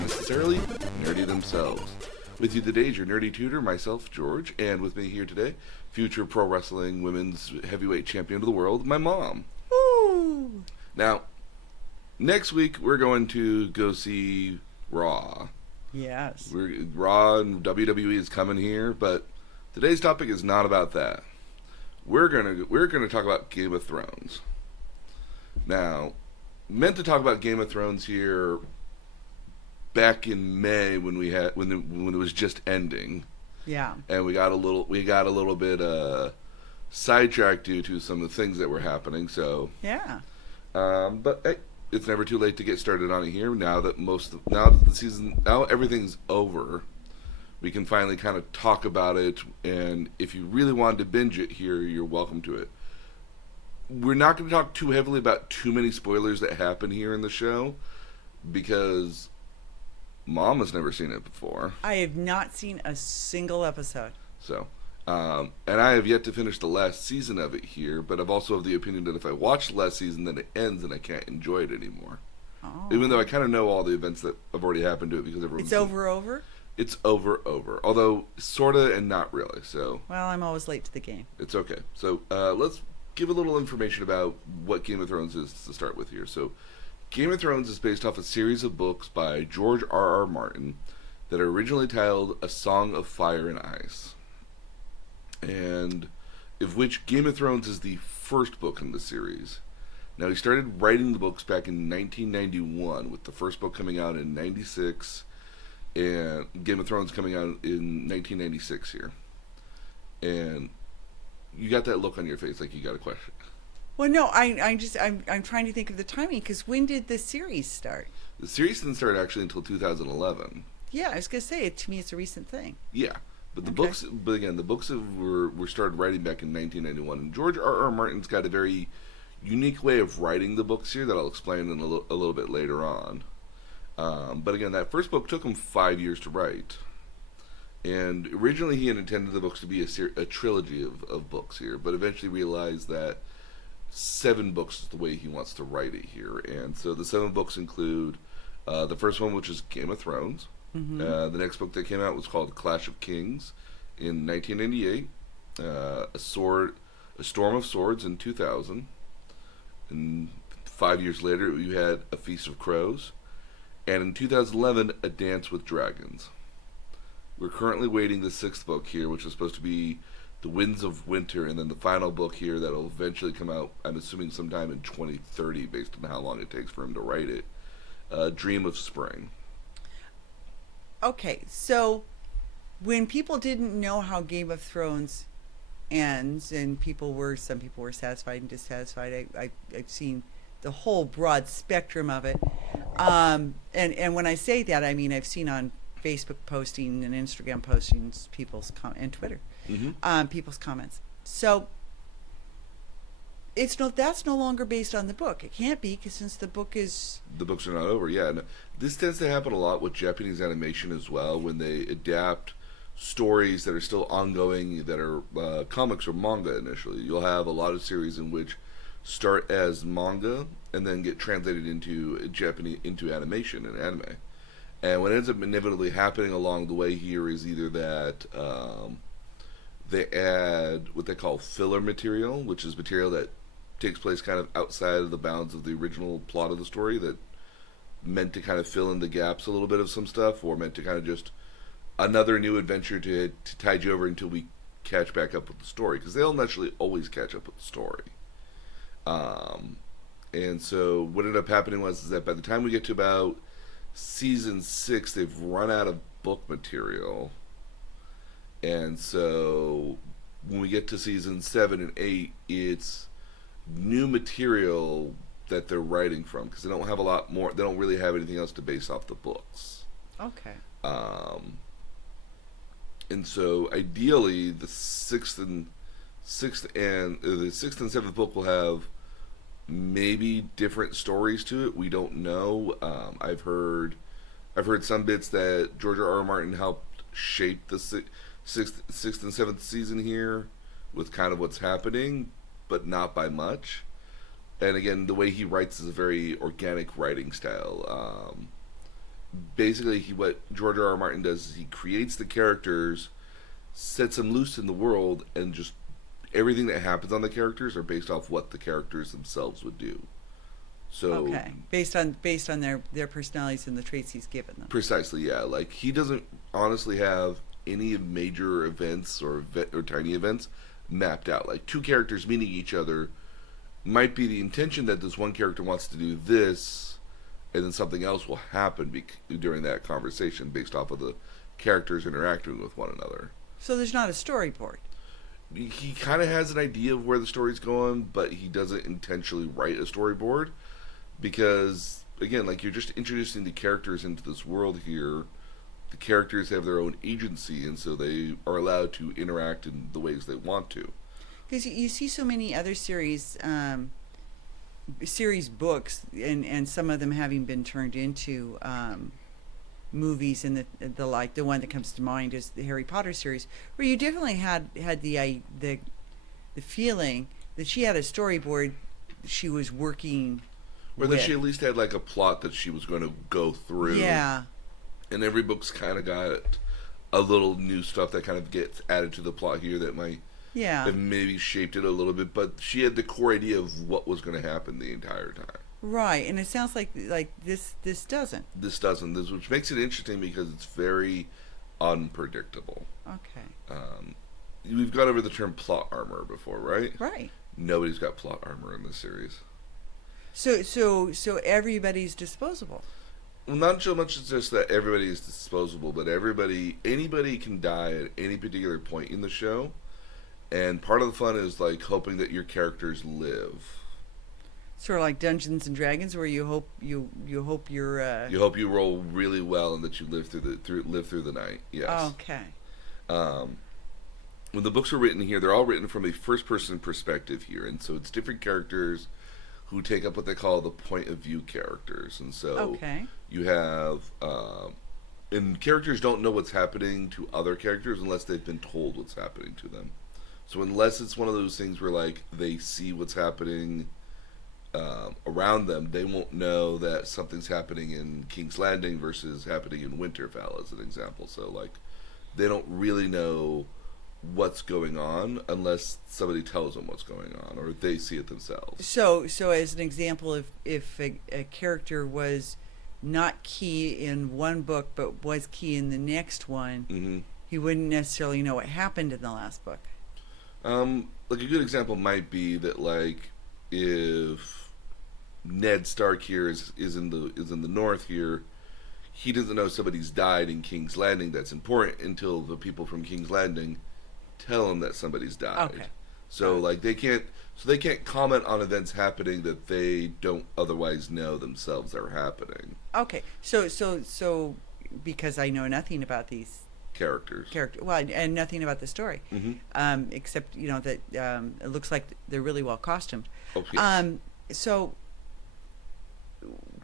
aren't necessarily nerdy themselves. With you today is your Nerdy Tutor, myself, George, and with me here today, future pro wrestling women's heavyweight champion of the world, my mom. Woo! Now, next week we're going to go see Raw. Yes. Raw and WWE is coming here, but today's topic is not about that. We're gonna talk about Game of Thrones. Now, meant to talk about Game of Thrones here back in May when it was just ending. Yeah. And we got a little bit sidetracked due to some of the things that were happening. So Yeah. but hey, it's never too late to get started on it here. Now that everything's over, we can finally kind of talk about it. And if you really wanted to binge it here, you're welcome to it. We're not going to talk too heavily about too many spoilers that happen here in the show because Mom has never seen it before. I have not seen a single episode. So, and I have yet to finish the last season of it here, but I've also of the opinion that if I watch the last season, then it ends and I can't enjoy it anymore. Oh. Even though I kind of know all the events that have already happened to it because everyone's... It's over? It's over. Although, sort of and not really, so... Well, I'm always late to the game. It's okay. So, let's give a little information about what Game of Thrones is to start with here. So, Game of Thrones is based off a series of books by George R.R. Martin that are originally titled A Song of Fire and Ice. And of which Game of Thrones is the first book in the series. Now, he started writing the books back in 1991, with the first book coming out in 96, and Game of Thrones coming out in 1996 here. And you got that look on your face like you got a question. Well, no, I'm trying to think of the timing, because when did the series start? The series didn't start actually until 2011. Yeah, I was going to say, to me, it's a recent thing. Yeah. But the books were started writing back in 1991. And George R.R. Martin's got a very unique way of writing the books here that I'll explain in a little bit later on. But again, that first book took him 5 years to write. And originally he had intended the books to be a trilogy of books here, but eventually realized that 7 books is the way he wants to write it here. And so the 7 books include the first one, which is Game of Thrones. Mm-hmm. The next book that came out was called Clash of Kings in 1998. A Storm of Swords in 2000. And 5 years later, you had A Feast of Crows. And in 2011, A Dance with Dragons. We're currently waiting the 6th book here, which is supposed to be The Winds of Winter, and then the final book here that will eventually come out, I'm assuming sometime in 2030, based on how long it takes for him to write it. Dream of Spring. Okay, so when people didn't know how Game of Thrones ends, and some people were satisfied and dissatisfied, I've seen the whole broad spectrum of it. And when I say that, I mean I've seen on Facebook posting and Instagram postings, and Twitter, people's comments. So that's no longer based on the book. It can't be, because since the books are not over. Yeah, and this tends to happen a lot with Japanese animation as well, when they adapt stories that are still ongoing, that are comics or manga initially. You'll have a lot of series in which start as manga and then get translated into animation and anime. And what ends up inevitably happening along the way here is either that they add what they call filler material, which is material that takes place kind of outside of the bounds of the original plot of the story, that meant to kind of fill in the gaps a little bit of some stuff, or meant to kind of just another new adventure to tide you over until we catch back up with the story, because they'll naturally always catch up with the story. And so what ended up happening was that by the time we get to about season 6, they've run out of book material. And so when we get to season 7 and 8, it's new material that they're writing from, because they don't have a lot more. They don't really have anything else to base off the books. Okay. And so ideally, the sixth and seventh book will have maybe different stories to it. We don't know. I've heard some bits that George R.R. Martin helped shape the sixth and seventh season here with kind of what's happening, but not by much. And again, the way he writes is a very organic writing style. basically what George R.R. Martin does is he creates the characters, sets them loose in the world, and just everything that happens on the characters are based off what the characters themselves would do. So Okay, based on their personalities and the traits he's given them. precisely, yeah. Like he doesn't honestly have any major events or tiny events mapped out. Like two characters meeting each other might be the intention that this one character wants to do this, and then something else will happen during that conversation based off of the characters interacting with one another. So there's not a storyboard. He kind of has an idea of where the story's going, but he doesn't intentionally write a storyboard because, again, like you're just introducing the characters into this world here. The characters have their own agency, and so they are allowed to interact in the ways they want to. Because you see so many other series books, and some of them having been turned into movies, and the like. The one that comes to mind is the Harry Potter series, where you definitely had the feeling that she had a storyboard she was working Or with. that she at least had like a plot that she was going to go through. Yeah. And every book's kind of got a little new stuff that kind of gets added to the plot here that might Yeah. have maybe shaped it a little bit, but she had the core idea of what was going to happen the entire time. Right, and it sounds like this doesn't. This doesn't, which makes it interesting because it's very unpredictable. Okay. We've gone over the term plot armor before, right? Right. Nobody's got plot armor in this series. So everybody's disposable. Well, not so much as just that everybody is disposable, but anybody can die at any particular point in the show, and part of the fun is like hoping that your characters live. Sort of like Dungeons and Dragons, where you hope you're. You hope you roll really well and that you live through the night. Yes. Okay. When the books are written here, they're all written from a first-person perspective here, and so it's different characters who take up what they call the point of view characters, and so Okay. you have and characters don't know what's happening to other characters unless they've been told what's happening to them. So unless it's one of those things where like they see what's happening around them, they won't know that something's happening in King's Landing versus happening in Winterfell, as an example. So like they don't really know what's going on unless somebody tells them what's going on or they see it themselves. So as an example, if a character was not key in one book but was key in the next one, Mm-hmm. he wouldn't necessarily know what happened in the last book. Like a good example might be that like if Ned Stark here is in the north here, he doesn't know somebody's died in King's Landing that's important until the people from King's Landing tell him that somebody's died. Okay. So like they can't comment on events happening that they don't otherwise know themselves are happening. Okay. So because I know nothing about these Characters. well, and nothing about the story, Mm-hmm. except that it looks like they're really well costumed. Oh, yes. So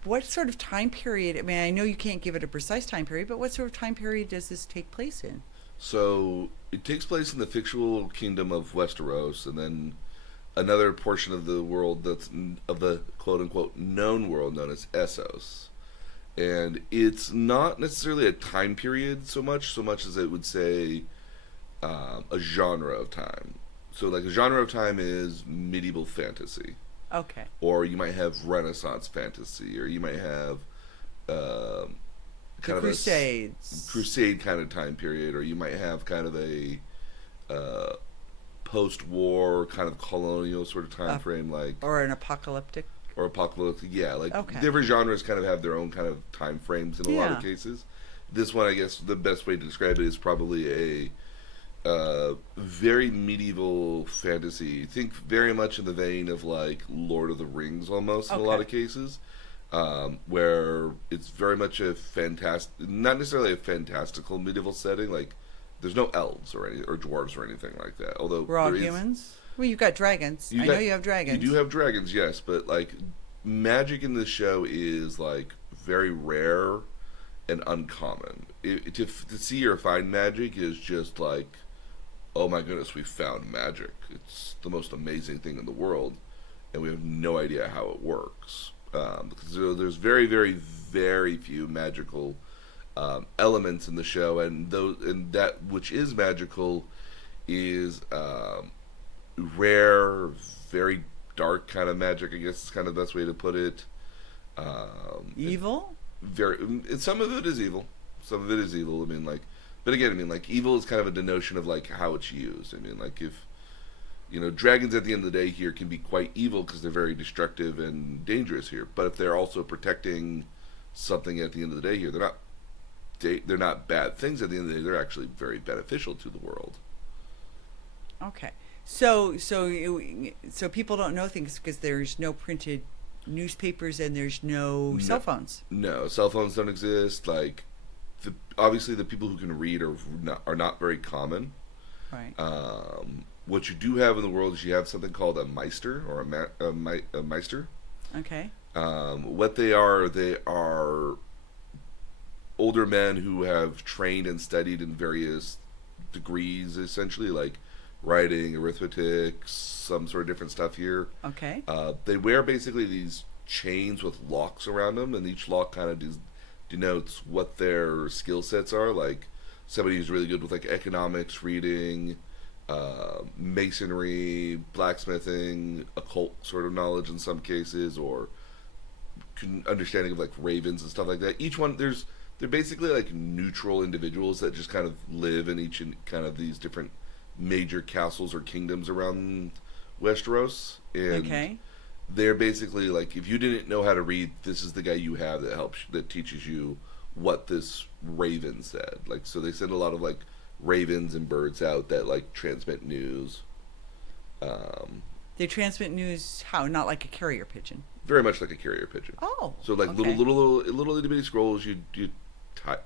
what sort of time period? I mean, I know you can't give it a precise time period, but what sort of time period does this take place in? So it takes place in the fictional kingdom of Westeros, and then another portion of the world that's of the quote unquote known world known as Essos. And it's not necessarily a time period so much as it would say a genre of time. So like a genre of time is medieval fantasy, Okay. or you might have Renaissance fantasy, or you might have kind of Crusades. a crusade kind of time period, or you might have kind of a post-war kind of colonial sort of time frame, like Or an apocalyptic. or apocalyptic. Yeah, like Okay. different genres kind of have their own kind of time frames in a lot of Yeah. cases. This one, I guess, the best way to describe it is probably a very medieval fantasy. Think very much in the vein of like Lord of the Rings, almost in a lot of cases, where it's very much a not necessarily a fantastical medieval setting. Like there's no elves or dwarves or anything like that. Although We're all there is- humans. Well, you've got dragons. I know you have dragons. You do have dragons, yes, but like magic in this show is like very rare and uncommon. To see or find magic is just like, oh my goodness, we found magic. It's the most amazing thing in the world, and we have no idea how it works. because there's very, very, very few magical elements in the show, and that which is magical is rare, very dark kind of magic. I guess is kind of the best way to put it. Evil? Some of it is evil. Some of it is evil. I mean, like, but again, I mean, like, evil is kind of a denotion of like how it's used. I mean, like, if dragons at the end of the day here can be quite evil because they're very destructive and dangerous here. But if they're also protecting something at the end of the day here, they're not bad things at the end of the day. They're actually very beneficial to the world. Okay. So people don't know things because there's no printed newspapers and there's no cell phones. No, cell phones don't exist. Like, obviously, the people who can read are not very common. Right. What you do have in the world is you have something called a Meister or a Meister. Okay. What they are older men who have trained and studied in various degrees, essentially, like writing, arithmetic, some sort of different stuff here. Okay. They wear basically these chains with locks around them, and each lock kind of denotes what their skill sets are. Like somebody who's really good with like economics, reading, masonry, blacksmithing, occult sort of knowledge in some cases, or understanding of like ravens and stuff like that. Each one, they're basically like neutral individuals that just kind of live in each kind of these different major castles or kingdoms around Westeros. And okay. they're basically like, if you didn't know how to read, this is the guy you have that teaches you what this raven said. Like, so they send a lot of like ravens and birds out that like transmit news. They transmit news how? Not like a carrier pigeon. Very much like a carrier pigeon. Oh. So like okay. little itty bitty scrolls you tie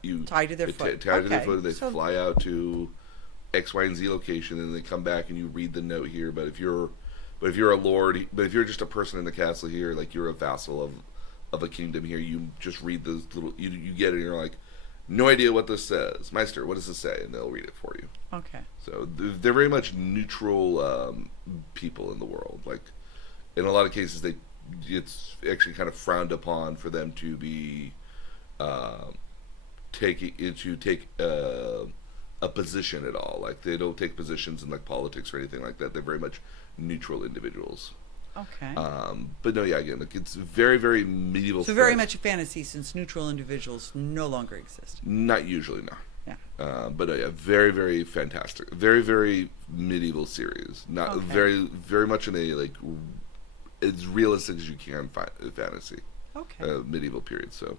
to their foot. Tie to their foot, and they fly out to X, Y, and Z location, and they come back and you read the note here. But if you're a lord, but if you're just a person in the castle here, like you're a vassal of a kingdom here, you just read those little. You get it, and you're like, no idea what this says, Meister. What does this say? And they'll read it for you. Okay. So they're very much neutral people in the world. Like in a lot of cases, it's actually kind of frowned upon for them to be take a position at all. Like they don't take positions in like politics or anything like that. They're very much neutral individuals. Okay. But no, yeah, again, like it's very, very medieval. So very much a fantasy, since neutral individuals no longer exist. Not usually, no. Yeah. But yeah, very, very fantastic. Very, very medieval series. Not Okay. very, very much in a like as realistic as you can find fantasy. Okay. Medieval period. So,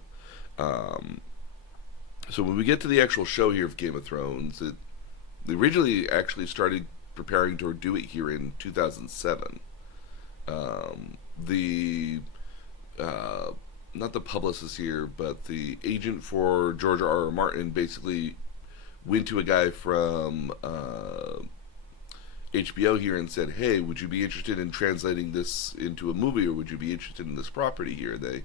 so when we get to the actual show here of Game of Thrones, they originally actually started preparing to do it here in 2007. Not the publicist here, but the agent for George R.R. Martin basically went to a guy from HBO here and said, "Hey, would you be interested in translating this into a movie, or would you be interested in this property here?" The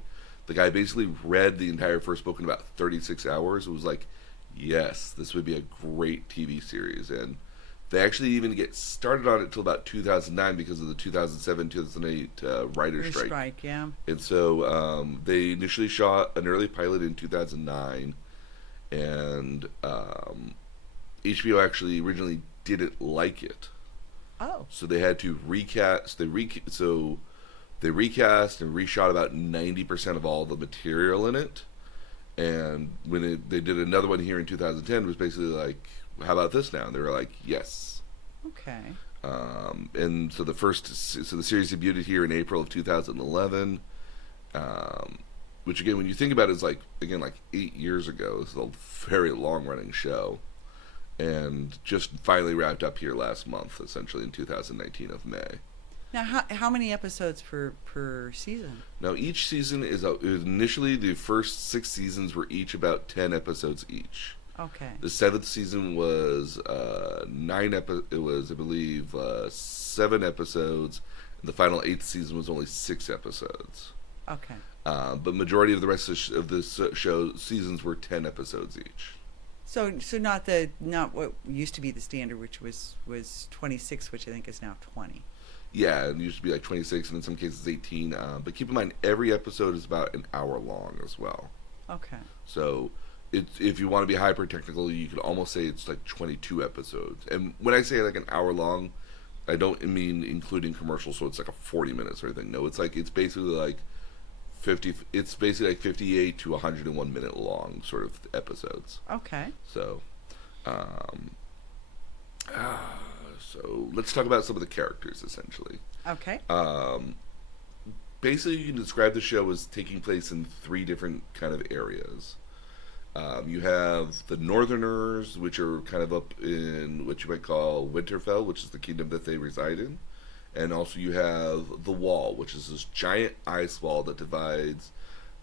guy basically read the entire first book in about 36 hours. It was like, yes, this would be a great TV series. And they actually even get started on it till about 2009 because of the 2007-2008 writer's strike. Yeah. And so they initially shot an early pilot in 2009, and HBO actually originally didn't like it. Oh. So they had to recast. They recast and reshot about 90% of all the material in it. And when they did another one here in 2010, it was basically like, how about this now? And they were like, yes. Okay. And so the series debuted here in April of 2011, which again, when you think about it, is like 8 years ago. It's a very long running show, and just finally wrapped up here last month, essentially in 2019 of May. Now, how many episodes per season? Now, each season is initially the first 6 seasons were each about 10 episodes each. Okay. The 7th season was It was, I believe, 7 episodes. And the final 8th season was only 6 episodes. Okay. But majority of the rest of the show seasons were 10 episodes each. So not what used to be the standard, which was 26, which I think is now 20. Yeah, it used to be like 26, and in some cases 18. But keep in mind, every episode is about an hour long as well. Okay. So, if you want to be hyper technical, you could almost say it's like 22 episodes. And when I say like an hour long, I don't mean including commercials, so it's like a 40 minutes or anything. No, it's basically like 50. It's basically like 58 to 101 minute long sort of episodes. Okay. So, um, ah, so let's talk about some of the characters essentially. Okay. Basically, you can describe the show as taking place in three different kind of areas. You have the Northerners, which are kind of up in what you might call Winterfell, which is the kingdom that they reside in. And also you have the Wall, which is this giant ice wall that divides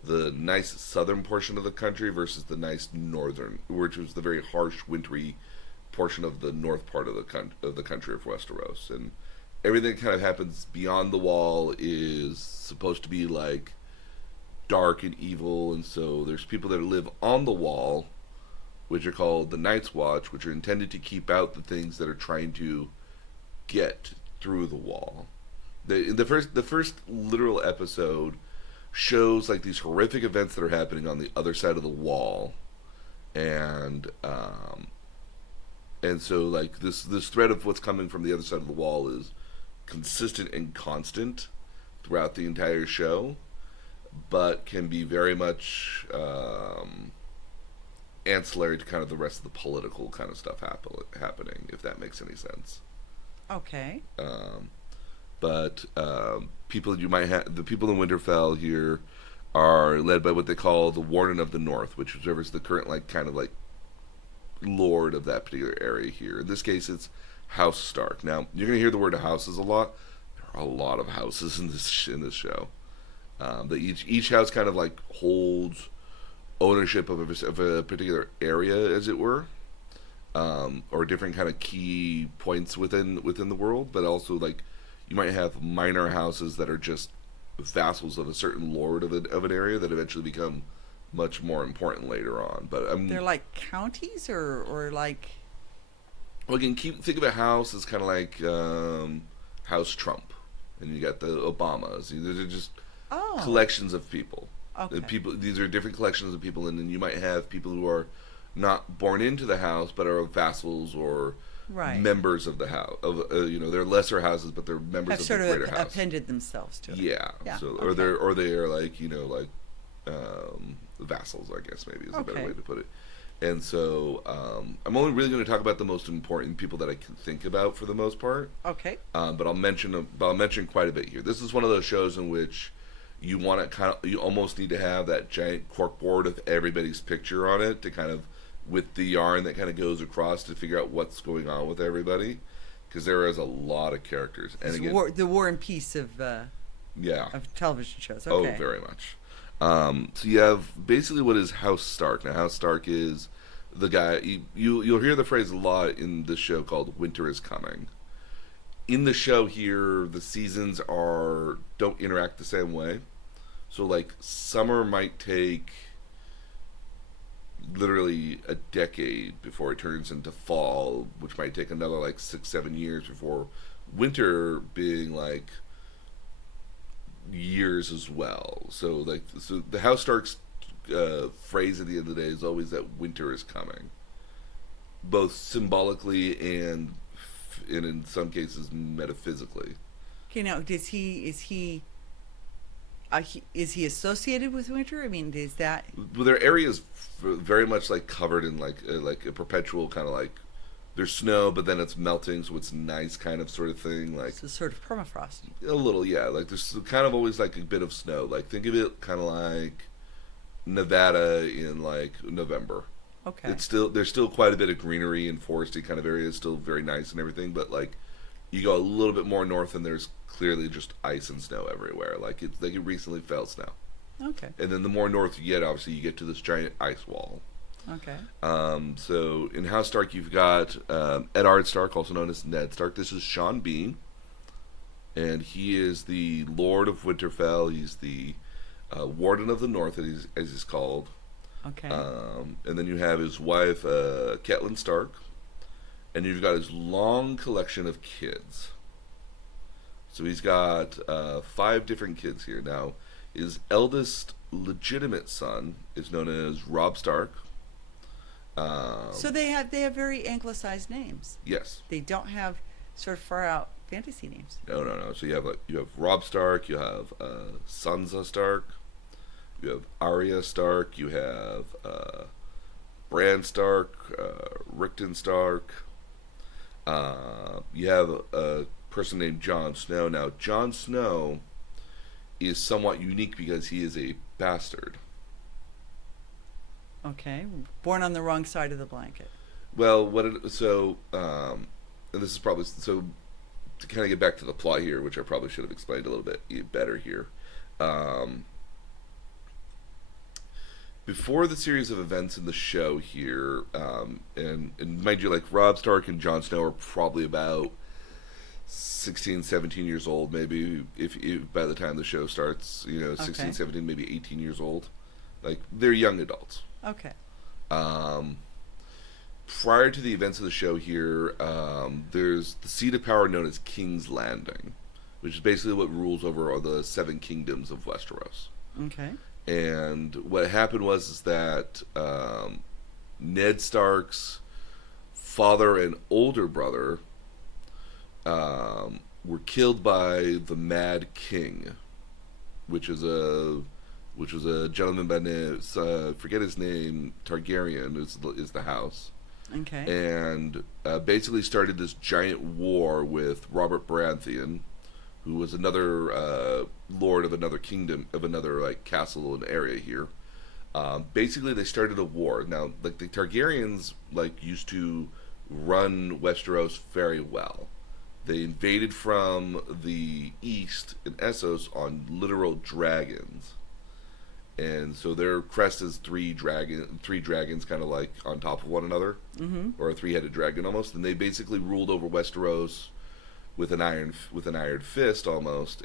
the nice southern portion of the country versus the nice northern, which is the very harsh, wintry portion of the north part of the country of Westeros. And everything that kind of happens beyond the Wall is supposed to be like dark and evil, and so there's people that live on the Wall, which are called the Night's Watch, which are intended to keep out the things that are trying to get through the Wall. The first literal episode shows like these horrific events that are happening on the other side of the Wall, and so like this threat of what's coming from the other side of the Wall is consistent and constant throughout the entire show, but can be very much ancillary to kind of the rest of the political kind of stuff happening, if that makes any sense. Okay. But people you might have, the people in Winterfell here are led by what they call the Warden of the North, which is the current like kind of like lord of that particular area here. In this case, it's House Stark. Now you're going to hear the word houses a lot. There are a lot of houses in this show. That each house kind of like holds ownership of a particular area, as it were, or different kind of key points within the world. But also, like, you might have minor houses that are just vassals of a certain lord of an area that eventually become much more important later on. But they're like counties or like. Well, again, think of a house as kind of like House Trump, and you got the Obamas. They're just collections of people. Okay. These are different collections of people, and then you might have people who are not born into the house, but are vassals or members of the house. They're lesser houses, but they're members of the greater house. Have sort of appended themselves to it. Yeah. So, okay. or they are like vassals, I guess maybe is a better way to put it. And so I'm only really going to talk about the most important people that I can think about for the most part. Okay. But I'll mention quite a bit here. This is one of those shows in which you want to you almost need to have that giant corkboard of everybody's picture on it to kind of, with the yarn that kind of goes across to figure out what's going on with everybody, because there is a lot of characters. And again, the War and Peace of television shows. Okay. Oh, very much. So you have basically what is House Stark. Now, House Stark is the guy. You'll hear the phrase a lot in this show called "Winter is Coming." In the show here, the seasons don't interact the same way. So, like, summer might take literally a decade before it turns into fall, which might take another, like, 6-7 years before winter being, like, years as well. So the House Stark's phrase at the end of the day is always that winter is coming, both symbolically and in some cases metaphysically. Okay, now is he associated with winter? I mean, is that? Well, their area is very much like covered in like a perpetual kind of like there's snow, but then it's melting, so it's nice kind of sort of thing. Like it's a sort of permafrost. A little, yeah. Like there's kind of always like a bit of snow. Like think of it kind of like Nevada in like November. Okay. There's still quite a bit of greenery and foresty kind of area. It's still very nice and everything, but like you go a little bit more north and there's clearly just ice and snow everywhere. Like it recently fell snow. Okay. And then the more north you get, obviously you get to this giant ice wall. Okay. So in House Stark, you've got Eddard Stark, also known as Ned Stark. This is Sean Bean, and he is the Lord of Winterfell. He's the Warden of the North, as he's called. Okay. And then you have his wife, Catelyn Stark, and you've got his long collection of kids. So he's got 5 different kids here. Now, his eldest legitimate son is known as Robb Stark. So they have very anglicized names. Yes. They don't have sort of far out fantasy names. No. So you have Robb Stark, you have Sansa Stark, you have Arya Stark, you have Bran Stark, Rickon Stark. You have a person named Jon Snow. Now, Jon Snow is somewhat unique because he is a bastard. Okay, born on the wrong side of the blanket. Well, and this is probably so. To kind of get back to the plot here, which I probably should have explained a little bit better here. Before the series of events in the show here, and mind you, like Robb Stark and Jon Snow are probably about 16, 17 years old, maybe, if by the time the show starts, 16, 17, maybe 18 years old. Like, they're young adults. Okay. Prior to the events of the show here, there's the seat of power known as King's Landing, which is basically what rules over all the 7 kingdoms of Westeros. Okay. And what happened was that Ned Stark's father and older brother were killed by the Mad King, which was a gentleman by name, forget his name, Targaryen is the house. Okay. And basically started this giant war with Robert Baratheon, who was another lord of another kingdom, of another like castle and area here. Basically, they started a war. Now, like the Targaryens, like used to run Westeros very well. They invaded from the east in Essos on literal dragons. And so their crest is three dragons kind of like on top of one another, or a 3-headed dragon almost. And they basically ruled over Westeros with an iron fist almost.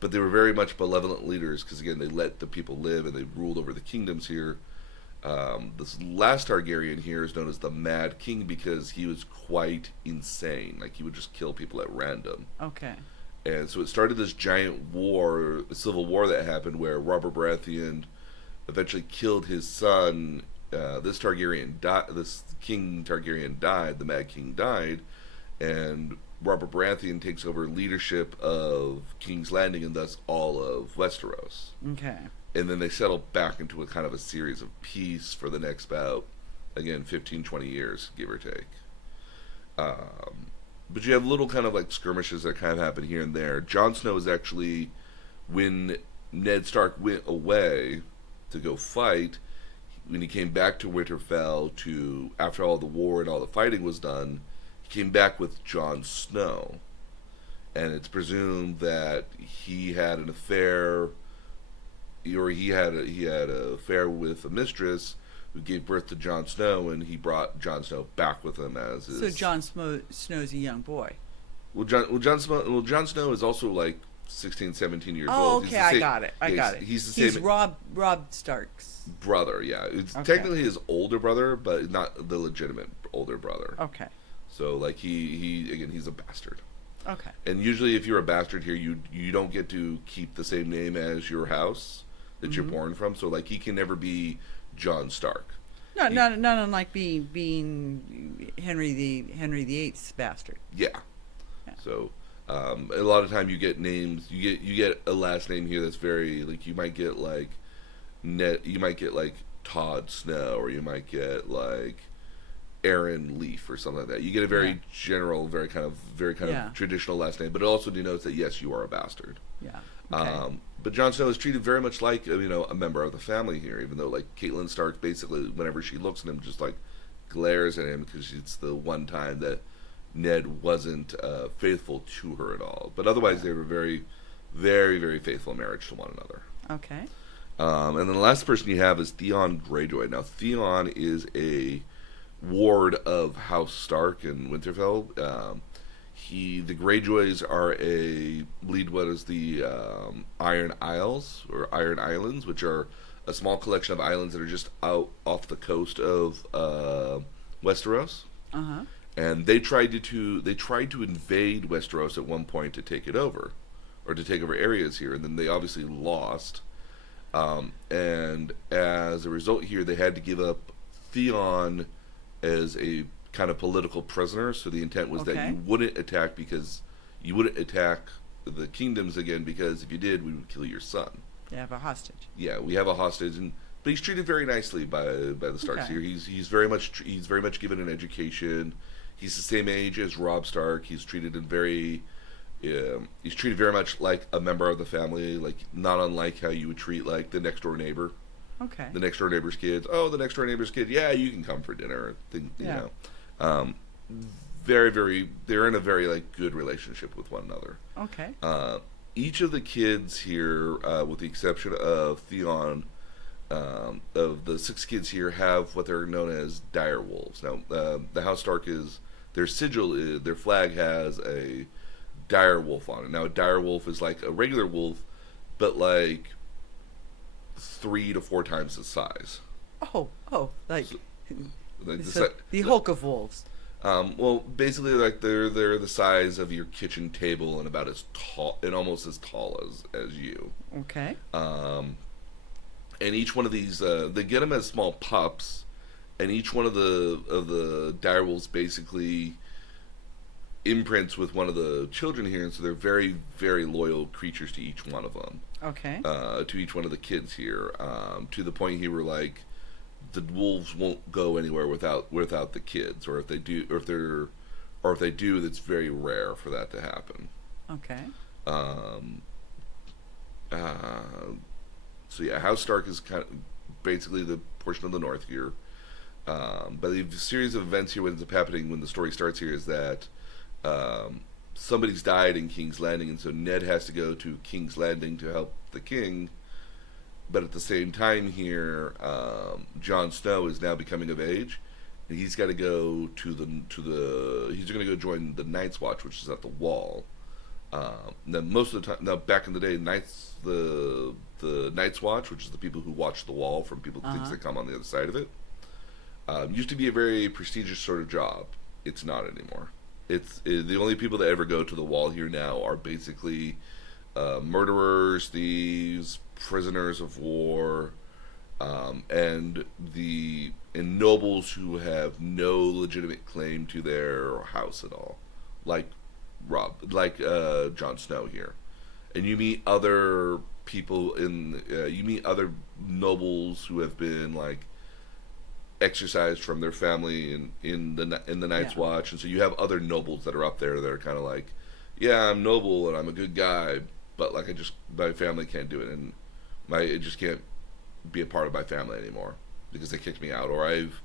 But they were very much benevolent leaders because again they let the people live and they ruled over the kingdoms here. This last Targaryen here is known as the Mad King because he was quite insane. Like he would just kill people at random. Okay. And so it started this giant war, civil war that happened where Robert Baratheon eventually killed his son. This King Targaryen died, the Mad King died, and Robert Baratheon takes over leadership of King's Landing and thus all of Westeros. Okay. And then they settle back into a kind of a series of peace for the next about, again, 15, 20 years, give or take. But you have little kind of like skirmishes that kind of happen here and there. Jon Snow is actually, when Ned Stark went away to go fight, when he came back to Winterfell after all the war and all the fighting was done, he came back with Jon Snow. And it's presumed that he had an affair, or he had an affair with a mistress who gave birth to Jon Snow, and he brought Jon Snow back with him as his... So Jon Snow's a young boy. Jon Snow is also like 16, 17 years Oh, old. okay, I got it. He's the same... Robb Stark's brother, yeah. It's technically his older brother, but not the legitimate older brother. Okay. So, like, he's a bastard. Okay. And usually if you're a bastard here, you don't get to keep the same name as your house that you're born from. So, like, he can never be Jon Stark. Not unlike being Henry VIII's bastard. Yeah. So a lot of time you get names. You get a last name here that's very like you might get like Todd Snow, or you might get like Aaron Leaf or something like that. You get a very general, very kind of traditional last name, but it also denotes that yes, you are a bastard. Yeah. Okay. But Jon Snow is treated very much like a member of the family here, even though like Catelyn Stark basically whenever she looks at him just like glares at him because it's the one time that Ned wasn't faithful to her at all. But otherwise they were very, very, very faithful in marriage to one another. Okay. And then the last person you have is Theon Greyjoy. Now Theon is a ward of House Stark in Winterfell. The Greyjoys are lead what is the Iron Isles or Iron Islands, which are a small collection of islands that are just out off the coast of Westeros. and they tried to invade Westeros at one point to take it over, or to take over areas here, and then they obviously lost. And as a result, here they had to give up Theon as a kind of political prisoner. So the intent was that Okay. you wouldn't attack because you wouldn't attack the kingdoms again, because if you did, we would kill your son. They have a hostage. Yeah, we have a hostage, and but he's treated very nicely by the Starks Okay. here. He's very much given an education. He's the same age as Robb Stark. He's treated very much like a member of the family, like not unlike how you would treat like the next door neighbor, Okay. the next door neighbor's kids. Oh, the next door neighbor's kid. Yeah, you can come for dinner. Yeah. Know. Very, very. They're in a very like good relationship with one another. Okay. Each of the kids here, with the exception of Theon, of the 6 kids here, have what they're known as dire wolves. Now, the House Stark is their flag has a dire wolf on it. Now, a dire wolf is like a regular wolf, but like 3 to 4 times its size. Oh, like Like the Hulk of wolves. well, basically, like they're the size of your kitchen table and about as tall and almost as tall as you. Okay. And each one of these, they get them as small pups, and each one of the direwolves basically imprints with one of the children here, and so they're very, very loyal creatures to each one of them. Okay. To each one of the kids here, to the point here where like the wolves won't go anywhere without the kids, or if they do, or if they do, that's very rare for that to happen. Okay. Um, so yeah, House Stark is kind of basically the portion of the north here. But the series of events here, what ends up happening when the story starts here, is that somebody's died in King's Landing, and so Ned has to go to King's Landing to help the king. But at the same time here, Jon Snow is now becoming of age, and he's got to go he's going to go join the Night's Watch, which is at the Wall. Now most of the time, now back in the day, the Night's Watch, which is the people who watch the Wall from things that come on the other side of it, used to be a very prestigious sort of job. It's not anymore. The only people that ever go to the Wall here now are basically murderers, thieves, prisoners of war, and nobles who have no legitimate claim to their house at all, like Jon Snow here. And you meet other people you meet other nobles who have been like exercised from their family in the Night's Watch, and so you have other nobles that are up there that are kind of like, yeah, I'm noble and I'm a good guy, but like my family can't do it, and I just can't be a part of my family anymore because they kicked me out, or I've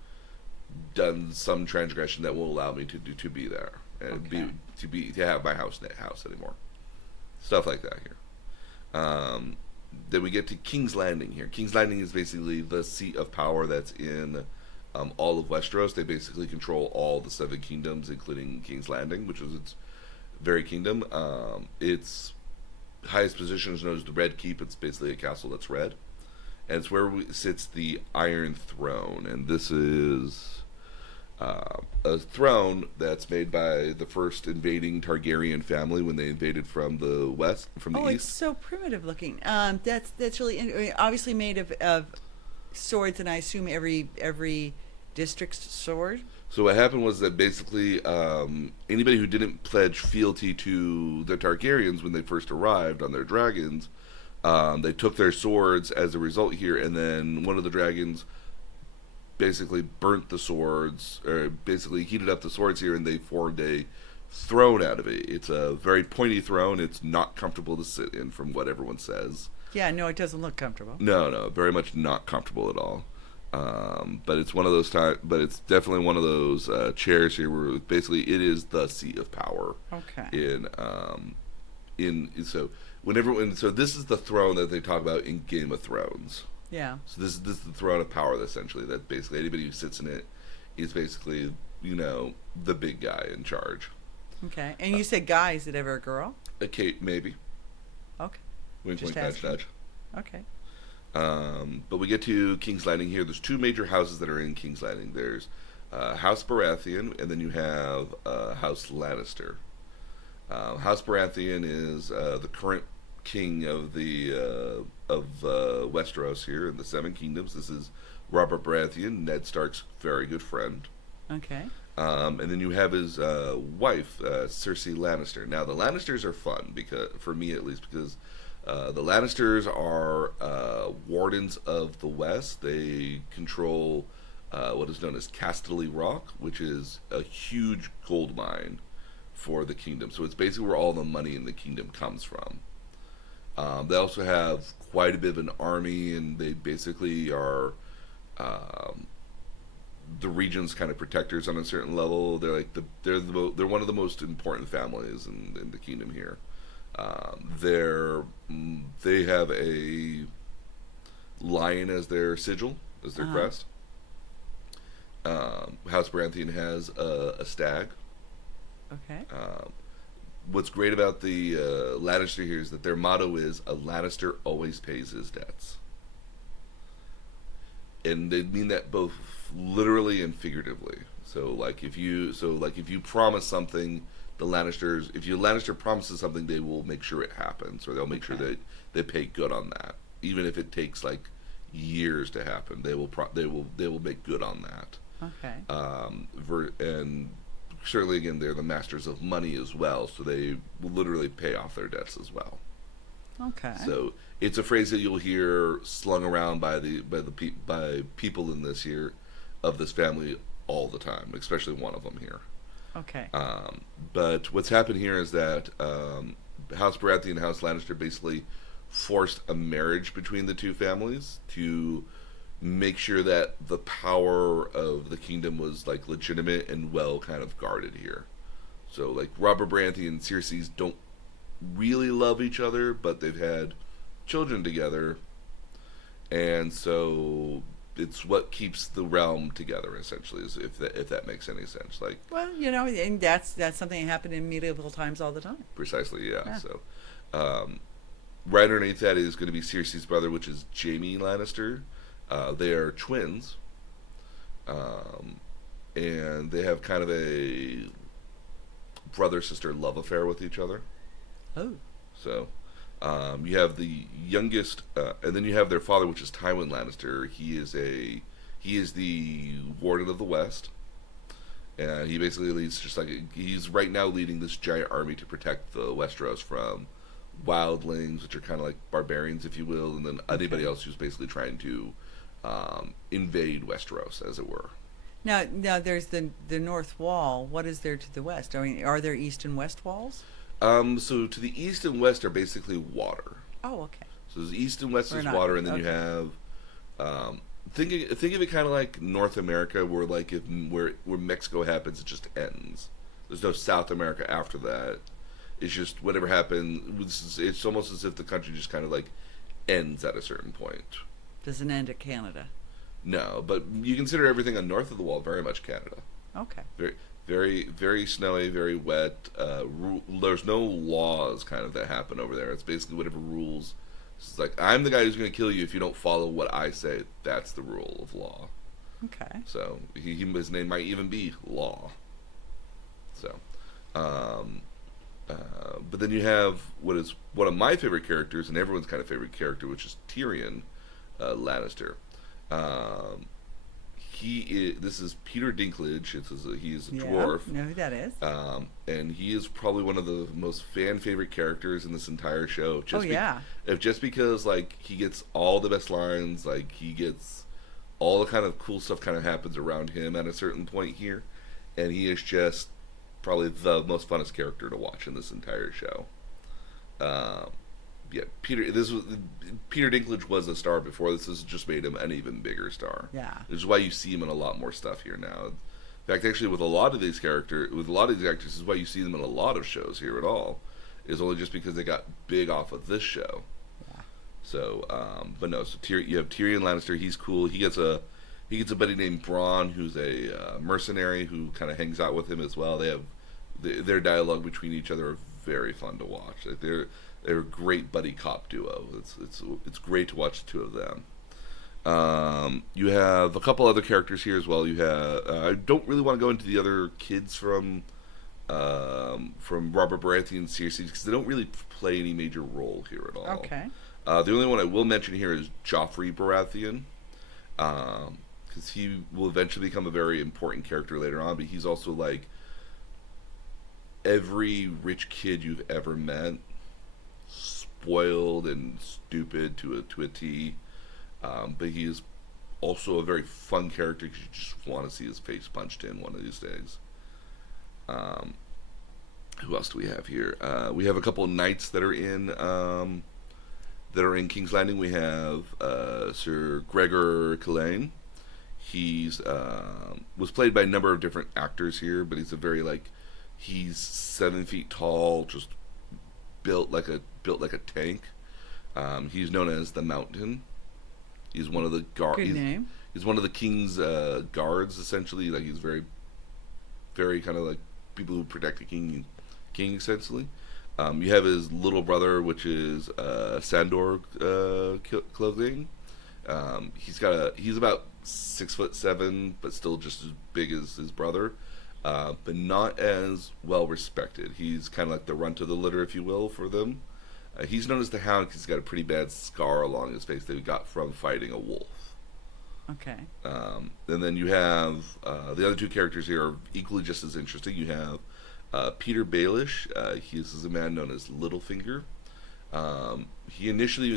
done some transgression that won't allow me to be there and to have my house anymore. Stuff like that here. Then we get to King's Landing here. King's Landing is basically the seat of power that's in all of Westeros. They basically control all the 7 kingdoms, including King's Landing, which is its very kingdom. Its highest position is known as the Red Keep. It's basically a castle that's red, and it's where sits the Iron Throne. And this is a throne that's made by the first invading Targaryen family when they invaded from the west, from the Oh, east. it's so primitive looking. That's really obviously made of swords, and I assume every district's sword. So what happened was that basically anybody who didn't pledge fealty to the Targaryens when they first arrived on their dragons, they took their swords as a result here, and then one of the dragons basically burnt the swords, or basically heated up the swords here, and they formed a throne out of it. It's a very pointy throne. It's not comfortable to sit in, from what everyone says. Yeah, no, it doesn't look comfortable. No, very much not comfortable at all. But it's one of those but it's definitely one of those chairs here where basically it is the seat of power. Okay. So this is the throne that they talk about in Game of Thrones. Yeah. So this is the throne of power, essentially. That basically anybody who sits in it is basically the big guy in charge. Okay. And you said guy, is it ever a girl? A Kate, maybe. Okay. Wink, Just wink, nudge, asking. nudge. Okay. But we get to King's Landing here. There's 2 major houses that are in King's Landing. There's House Baratheon, and then you have House Lannister. House Baratheon is the current king of the Westeros here in the Seven Kingdoms. This is Robert Baratheon, Ned Stark's very good friend. Okay. And then you have his wife, Cersei Lannister. Now, the Lannisters are fun, because, for me at least, because the Lannisters are wardens of the West. They control what is known as Casterly Rock, which is a huge gold mine for the kingdom. So it's basically where all the money in the kingdom comes from. They also have quite a bit of an army, and they basically are the region's kind of protectors on a certain level. They're like they're one of the most important families in the kingdom here. They have a lion as their sigil, as their crest. House Baratheon has a stag. Okay. What's great about the Lannister here is that their motto is "A Lannister always pays his debts," and they mean that both literally and figuratively. So, if you promise something, the Lannisters, if your Lannister promises something, they will make sure it happens, or they'll make sure that they pay good on that, even if it takes like years to happen. They will make good on that. Okay. And certainly, again, they're the masters of money as well, so they will literally pay off their debts as well. Okay. So it's a phrase that you'll hear slung around by people in this family all the time, especially one of them here. Okay. But what's happened here is that House Baratheon and House Lannister basically forced a marriage between the two families to make sure that the power of the kingdom was like legitimate and well kind of guarded here. So like Robert Baratheon and Cersei don't really love each other, but they've had children together, and so it's what keeps the realm together, essentially, if that makes any sense. Like, well, and that's something that happened in medieval times all the time. Precisely, yeah. So right underneath that is going to be Cersei's brother, which is Jaime Lannister. They are twins, and they have kind of a brother-sister love affair with each other. Oh. So you have the youngest, and then you have their father, which is Tywin Lannister. He is the Warden of the West, and he basically leads he's right now leading this giant army to protect the Westeros from wildlings, which are kind of like barbarians, if you will, and then anybody else who's basically trying to invade Westeros, as it were. Now there's the North Wall. What is there to the west? I mean, are there east and west walls? So to the east and west are basically water. Oh, okay. So the east and west is water, and then you have think of it kind of like North America, where like where Mexico happens, it just ends. There's no South America after that. It's just whatever happened. It's almost as if the country just kind of like ends at a certain point. Doesn't end at Canada. No, but you consider everything on north of the wall very much Canada. Okay. Very, very, very snowy, very wet. There's no laws kind of that happen over there. It's basically whatever rules. It's like, I'm the guy who's going to kill you if you don't follow what I say. That's the rule of law. Okay. So his name might even be Law. So, but then you have what is one of my favorite characters and everyone's kind of favorite character, which is Tyrion Lannister. This is Peter Dinklage. He is a dwarf. I know who that is. And he is probably one of the most fan favorite characters in this entire show. Just because like he gets all the best lines, like he gets all the kind of cool stuff kind of happens around him at a certain point here, and he is just probably the most funnest character to watch in this entire show. Peter Dinklage was a star before this. This has just made him an even bigger star. Yeah, which is why you see him in a lot more stuff here now. In fact, actually, with a lot of these actors, this is why you see them in a lot of shows here at all. Is only just because they got big off of this show. Yeah. So, but no. So you have Tyrion Lannister. He's cool. He gets a buddy named Bronn, who's a mercenary who kind of hangs out with him as well. They have their dialogue between each other are very fun to watch. Like they're a great buddy cop duo. It's great to watch the two of them. You have a couple other characters here as well. You have I don't really want to go into the other kids from Robert Baratheon's series because they don't really play any major role here at all. Okay. The only one I will mention here is Joffrey Baratheon, because he will eventually become a very important character later on. But he's also like every rich kid you've ever met, spoiled and stupid to a T. But he is also a very fun character because you just want to see his face punched in one of these days. Um, who else do we have here? We have a couple of knights that are in King's Landing. We have Sir Gregor Clegane. He's was played by a number of different actors here, but he's a very like he's 7 feet tall, just built like a tank. He's known as the Mountain. He's one of the Good name. He's one of the king's guards, essentially. Like he's very kind of like people who protect the king essentially. You have his little brother, which is Sandor Clothing. He's about 6'7", but still just as big as his brother, but not as well respected. He's kind of like the runt of the litter, if you will, for them. He's known as the Hound because he's got a pretty bad scar along his face that he got from fighting a wolf. Okay. And then you have the other two characters here are equally just as interesting. You have Peter Baelish. He's a man known as Littlefinger. He's initially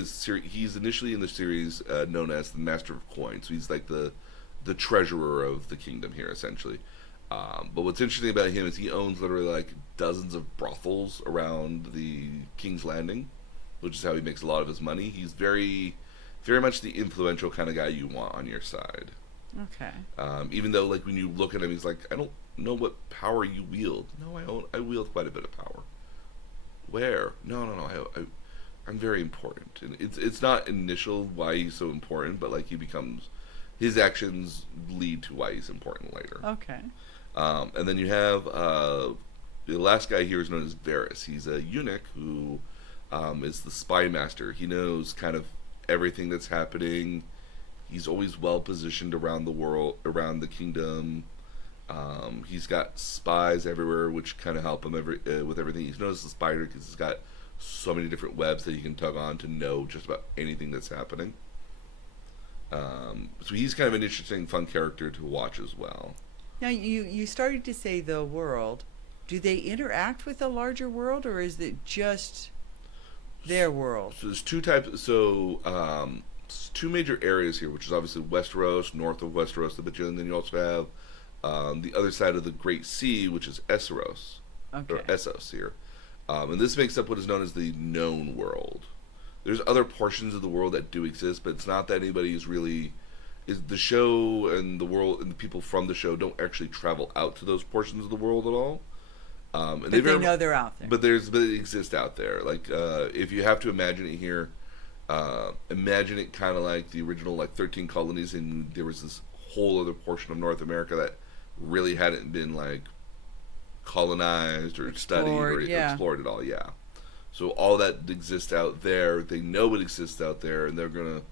in the series known as the Master of Coins. So he's like the treasurer of the kingdom here, essentially. But what's interesting about him is he owns literally like dozens of brothels around the King's Landing, which is how he makes a lot of his money. He's very, very much the influential kind of guy you want on your side. Okay. Even though, like, when you look at him, he's like, I don't know what power you wield. No, I wield quite a bit of power. Where? No. I'm very important, and it's not initial why he's so important, but like his actions lead to why he's important later. Okay. And then you have the last guy here is known as Varys. He's a eunuch who is the spy master. He knows kind of everything that's happening. He's always well positioned around the world, around the kingdom. He's got spies everywhere, which kind of help him with everything. He's known as the spider because he's got so many different webs that he can tug on to know just about anything that's happening. So he's kind of an interesting, fun character to watch as well. Now you started to say the world. Do they interact with the larger world, or is it just their world? So there's two types. So two major areas here, which is obviously Westeros, north of Westeros, and then you also have the other side of the Great Sea, which is Essos, Okay. or Essos here. And this makes up what is known as the known world. There's other portions of the world that do exist, but it's not that anybody is the show and the world and the people from the show don't actually travel out to those portions of the world at all. And But they know they're out there. But it exists out there. Like if you have to imagine it here, imagine it kind of like the original like 13 colonies, and there was this whole other portion of North America that really hadn't been like colonized or studied or explored at all. Yeah. So all that exists out there, they know it exists out there, and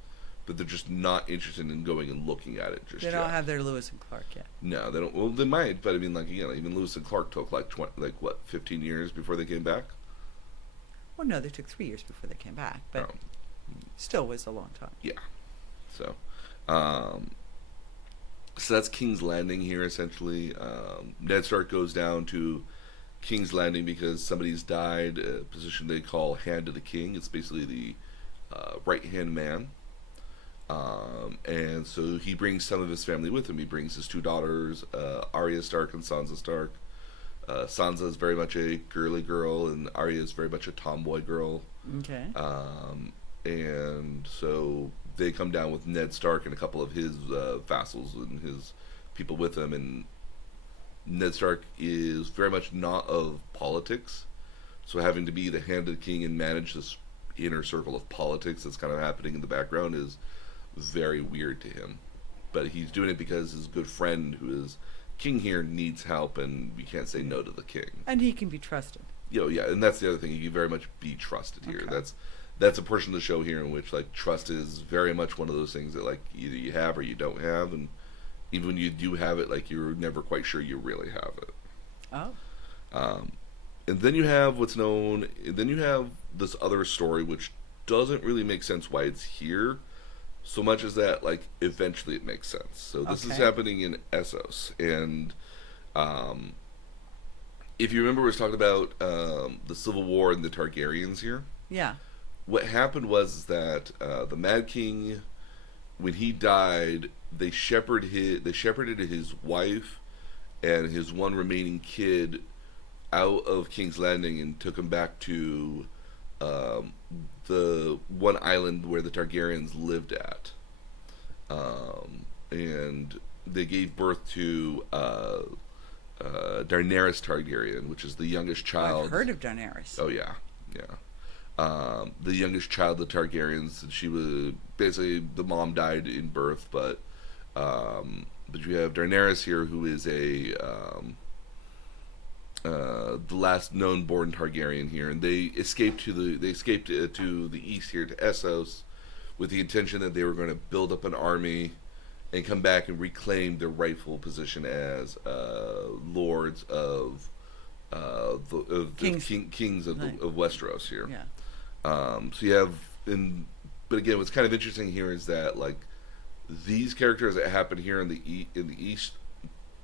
but they're just not interested in going and looking at it just They yet. don't have their Lewis and Clark yet. No, they don't. Well, they might, but I mean, like, again, even Lewis and Clark took like 15 years before they came back. Well, no, they took 3 years before they came back, but Oh. still was a long time. Yeah. So, so that's King's Landing here, essentially. Ned Stark goes down to King's Landing because somebody's died, a position they call Hand of the King. It's basically the right-hand man. And so he brings some of his family with him. He brings his two daughters, Arya Stark and Sansa Stark. Sansa is very much a girly girl, and Arya is very much a tomboy girl. Okay. And so they come down with Ned Stark and a couple of his vassals and his people with him. And Ned Stark is very much not of politics, so having to be the hand of the king and manage this inner circle of politics that's kind of happening in the background is very weird to him. But he's doing it because his good friend, who is king here, needs help, and we can't say no to the king. And he can be trusted. Yeah, and that's the other thing. He can very much be trusted here. Okay. that's a portion of the show here in which like trust is very much one of those things that like either you have or you don't have, and even when you do have it, like you're never quite sure you really have it. Oh. Um, and then you have what's known. Then you have this other story which doesn't really make sense why it's here, so much as that like eventually it makes sense. So this is Okay. happening in Essos, and um, if you remember, we was talking about the Civil War and the Targaryens here. Yeah. What happened was that the Mad King, when he died, they shepherded his wife and his one remaining kid out of King's Landing and took him back to the one island where the Targaryens lived at, and they gave birth to Daenerys Targaryen, which is the youngest child. I've heard of Daenerys. Oh yeah, yeah. The youngest child of the Targaryens. She was basically the mom died in birth, but you have Daenerys here, who is the last known born Targaryen here, and they escaped to the east here to Essos, with the intention that they were going to build up an army and come back and reclaim their rightful position as lords of kings of Westeros here. Yeah. So you have, but again, what's kind of interesting here is that like these characters that happen here in the east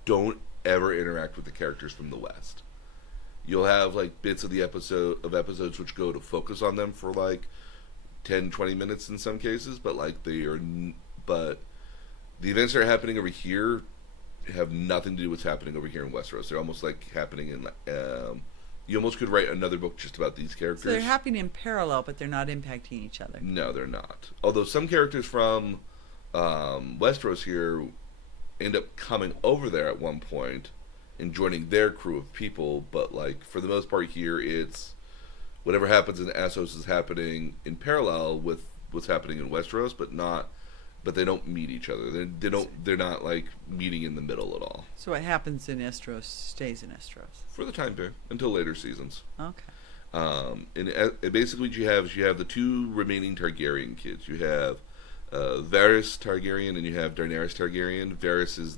don't ever interact with the characters from the west. You'll have like bits of episodes which go to focus on them for like 10-20 minutes in some cases, but like but the events that are happening over here have nothing to do with what's happening over here in Westeros. They're almost like happening in you almost could write another book just about these characters. So they're happening in parallel, but they're not impacting each other. No, they're not. Although some characters from Westeros here end up coming over there at one point and joining their crew of people, but like for the most part here, it's whatever happens in Essos is happening in parallel with what's happening in Westeros, but they don't meet each other. They're not like meeting in the middle at all. So what happens in Essos stays in Essos. For the time being, until later seasons. Okay. And basically, you have the two remaining Targaryen kids. You have Varys Targaryen and you have Daenerys Targaryen. Varys is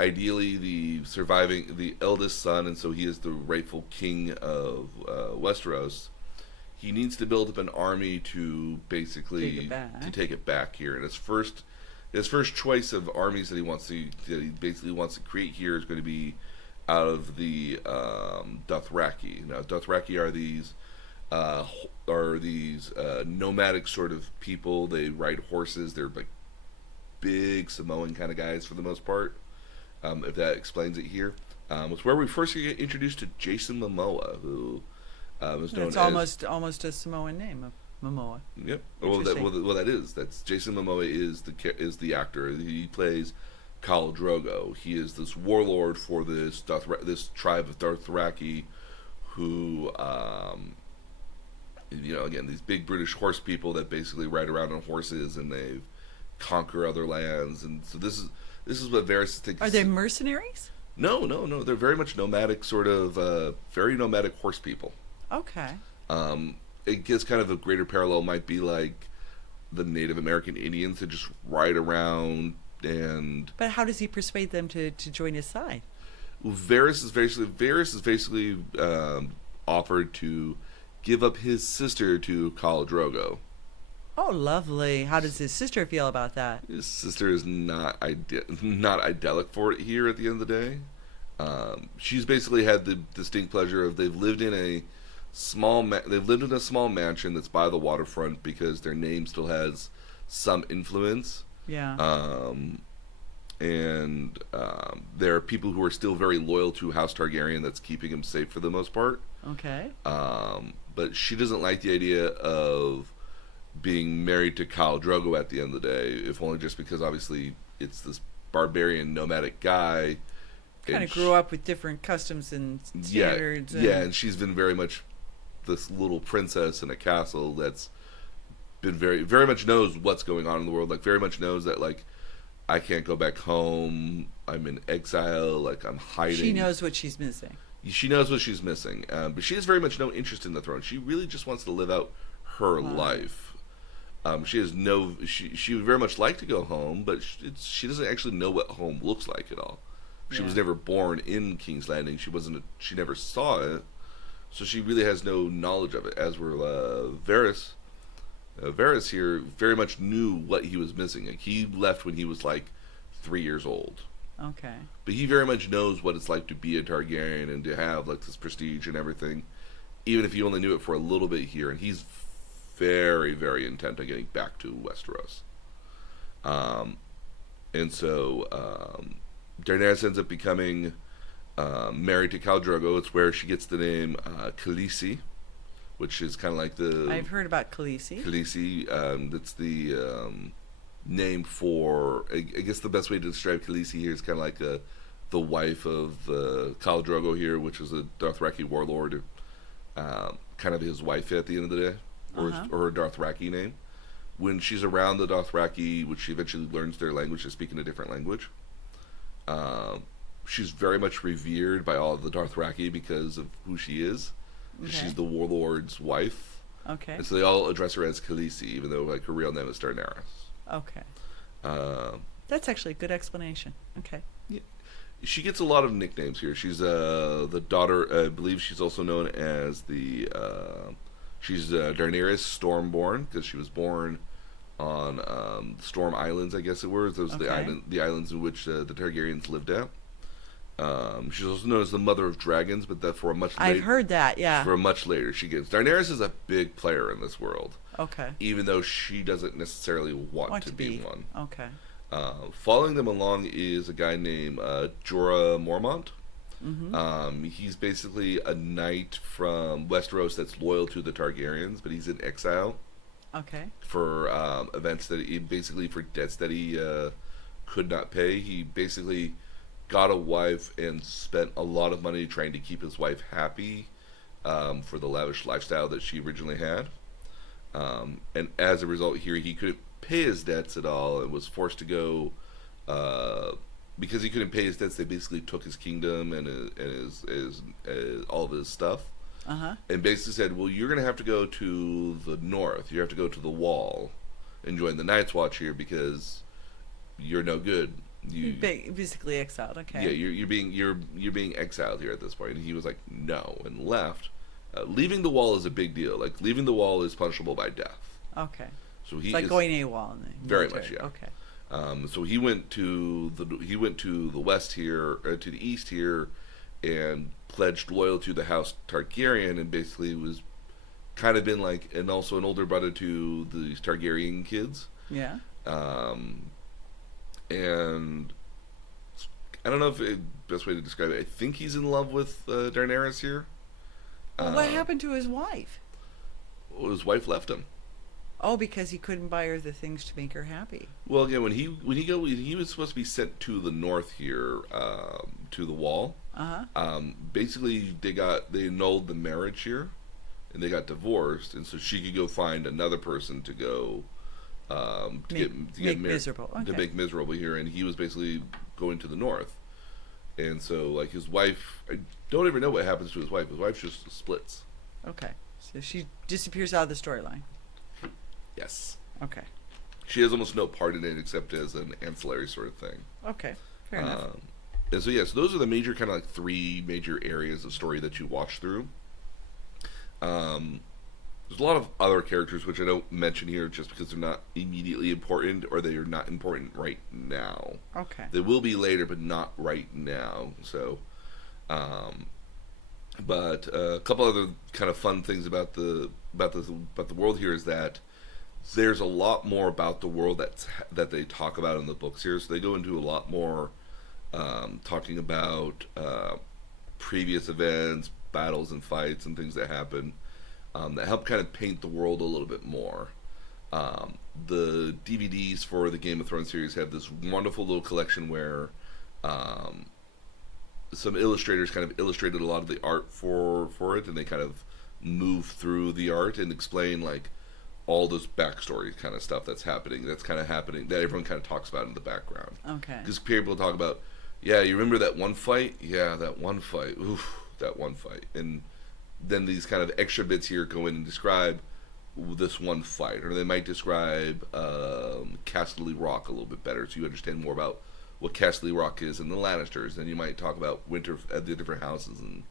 ideally the eldest son, and so he is the rightful king of Westeros. He needs to build up an army to basically take it back here. And his first choice of armies that he basically wants to create here is going to be out of the Dothraki. Now, Dothraki are these nomadic sort of people. They ride horses. They're like big Samoan kind of guys for the most part. If that explains it here, it's where we first get introduced to Jason Momoa, who is known as almost a Samoan name of Momoa. Yep. That's Jason Momoa is the actor. He plays Khal Drogo. He is this warlord for this tribe of Dothraki, who again, these big British horse people that basically ride around on horses and they conquer other lands, and so this is what Varys thinks. Are they mercenaries? No. They're very much nomadic, sort of very nomadic horse people. Okay. It gets kind of a greater parallel might be like the Native American Indians that just ride around and. But how does he persuade them to join his side? Varys is basically offered to give up his sister to Khal Drogo. Oh, lovely. How does his sister feel about that? His sister is not idyllic for it here at the end of the day. She's basically had the distinct pleasure of they've lived in a small mansion that's by the waterfront because their name still has some influence. Yeah. There are people who are still very loyal to House Targaryen that's keeping him safe for the most part. Okay. But she doesn't like the idea of being married to Khal Drogo at the end of the day, if only just because obviously it's this barbarian nomadic guy. Kind of grew up with different customs and standards. And she's been very much this little princess in a castle that's been very, very much knows what's going on in the world. Like very much knows that like I can't go back home. I'm in exile. Like I'm hiding. She knows what she's missing. She knows what she's missing, but she has very much no interest in the throne. She really just wants to live out her Wow. life. She has no. She would very much like to go home, but she doesn't actually know what home looks like at all. She was Yeah. never born in King's Landing. She wasn't. She never saw it, so she really has no knowledge of it. As were Varys. Varys here very much knew what he was missing. Like, he left when he was like 3 years old, Okay. but he very much knows what it's like to be a Targaryen and to have like this prestige and everything, even if he only knew it for a little bit here. And he's very, very intent on getting back to Westeros. Um, and so Daenerys ends up becoming married to Khal Drogo. It's where she gets the name Khaleesi, which is kind of like the I've heard about Khaleesi. Khaleesi. That's the name for. I guess the best way to describe Khaleesi here is kind of like the wife of Khal Drogo here, which is a Dothraki warlord. Kind of his wife at the end of the day, or her Dothraki name. When she's around the Dothraki, which she eventually learns their language, to speak in a different language. She's very much revered by all of the Dothraki because of who she is. Okay. She's the warlord's wife. Okay. And so they all address her as Khaleesi, even though like her real name is Daenerys. Okay. Uh, That's actually a good explanation. Okay. she gets a lot of nicknames here. She's the daughter. I believe she's also known as the. She's Daenerys Stormborn because she was born on Storm Islands, I guess it was. Those are Okay. the islands in which the Targaryens lived at. She's also known as the Mother of Dragons, but that for a much I've heard that. Yeah. for a much later she gets. Daenerys is a big player in this world, Okay. even though she doesn't necessarily want to be one. Okay. Following them along is a guy named Jorah Mormont. Mm-hmm. He's basically a knight from Westeros that's loyal to the Targaryens, but he's in exile Okay. for events that basically for debts that he could not pay. He basically got a wife and spent a lot of money trying to keep his wife happy for the lavish lifestyle that she originally had. And as a result, here he couldn't pay his debts at all and was forced to go. Because he couldn't pay his debts, they basically took his kingdom and his all of his stuff, and basically said, "Well, you're going to have to go to the north. You have to go to the Wall, and join the Night's Watch here because you're no good. You, Basically exiled. Okay. yeah, you're being exiled here at this point." And he was like, "No," and left. Leaving the Wall is a big deal. Like leaving the Wall is punishable by death. Okay. So he It's like is, going AWOL in the very military. much, yeah. Okay. So he went to the west here, to the east here, and pledged loyalty to the House Targaryen, and basically was kind of been like, and also an older brother to the Targaryen kids. Yeah. And I don't know if the best way to describe it. I think he's in love with Daenerys here. Well, what happened to his wife? Well, his wife left him. Oh, because he couldn't buy her the things to make her happy. Well, again, when he was supposed to be sent to the north here, to the Wall. Basically, they annulled the marriage here, and they got divorced, and so she could go find another person to go Make miserable. to Okay. make miserable here, and he was basically going to the north, and so like his wife, I don't even know what happens to his wife. His wife just splits. Okay. So she disappears out of the storyline. Yes, Okay. she has almost no part in it except as an ancillary sort of thing. Okay. Fair enough. And so yes, those are the major kind of like three major areas of story that you watch through. There's a lot of other characters which I don't mention here just because they're not immediately important or they are not important right now. Okay. They will be later, but not right now. So, but a couple other kind of fun things about the world here is that there's a lot more about the world that they talk about in the books here. So they go into a lot more talking about previous events, battles and fights and things that happen that help kind of paint the world a little bit more. The DVDs for the Game of Thrones series have this wonderful little collection where some illustrators kind of illustrated a lot of the art for it, and they kind of move through the art and explain like all this backstory kind of stuff that's happening that everyone kind of talks about in the background. Okay. Because people talk about, yeah, you remember that one fight? Yeah, that one fight. Oof, that one fight. And then these kind of extra bits here go in and describe this one fight, or they might describe Casterly Rock a little bit better, so you understand more about what Casterly Rock is and the Lannisters. Then you might talk about Winter at the different houses, and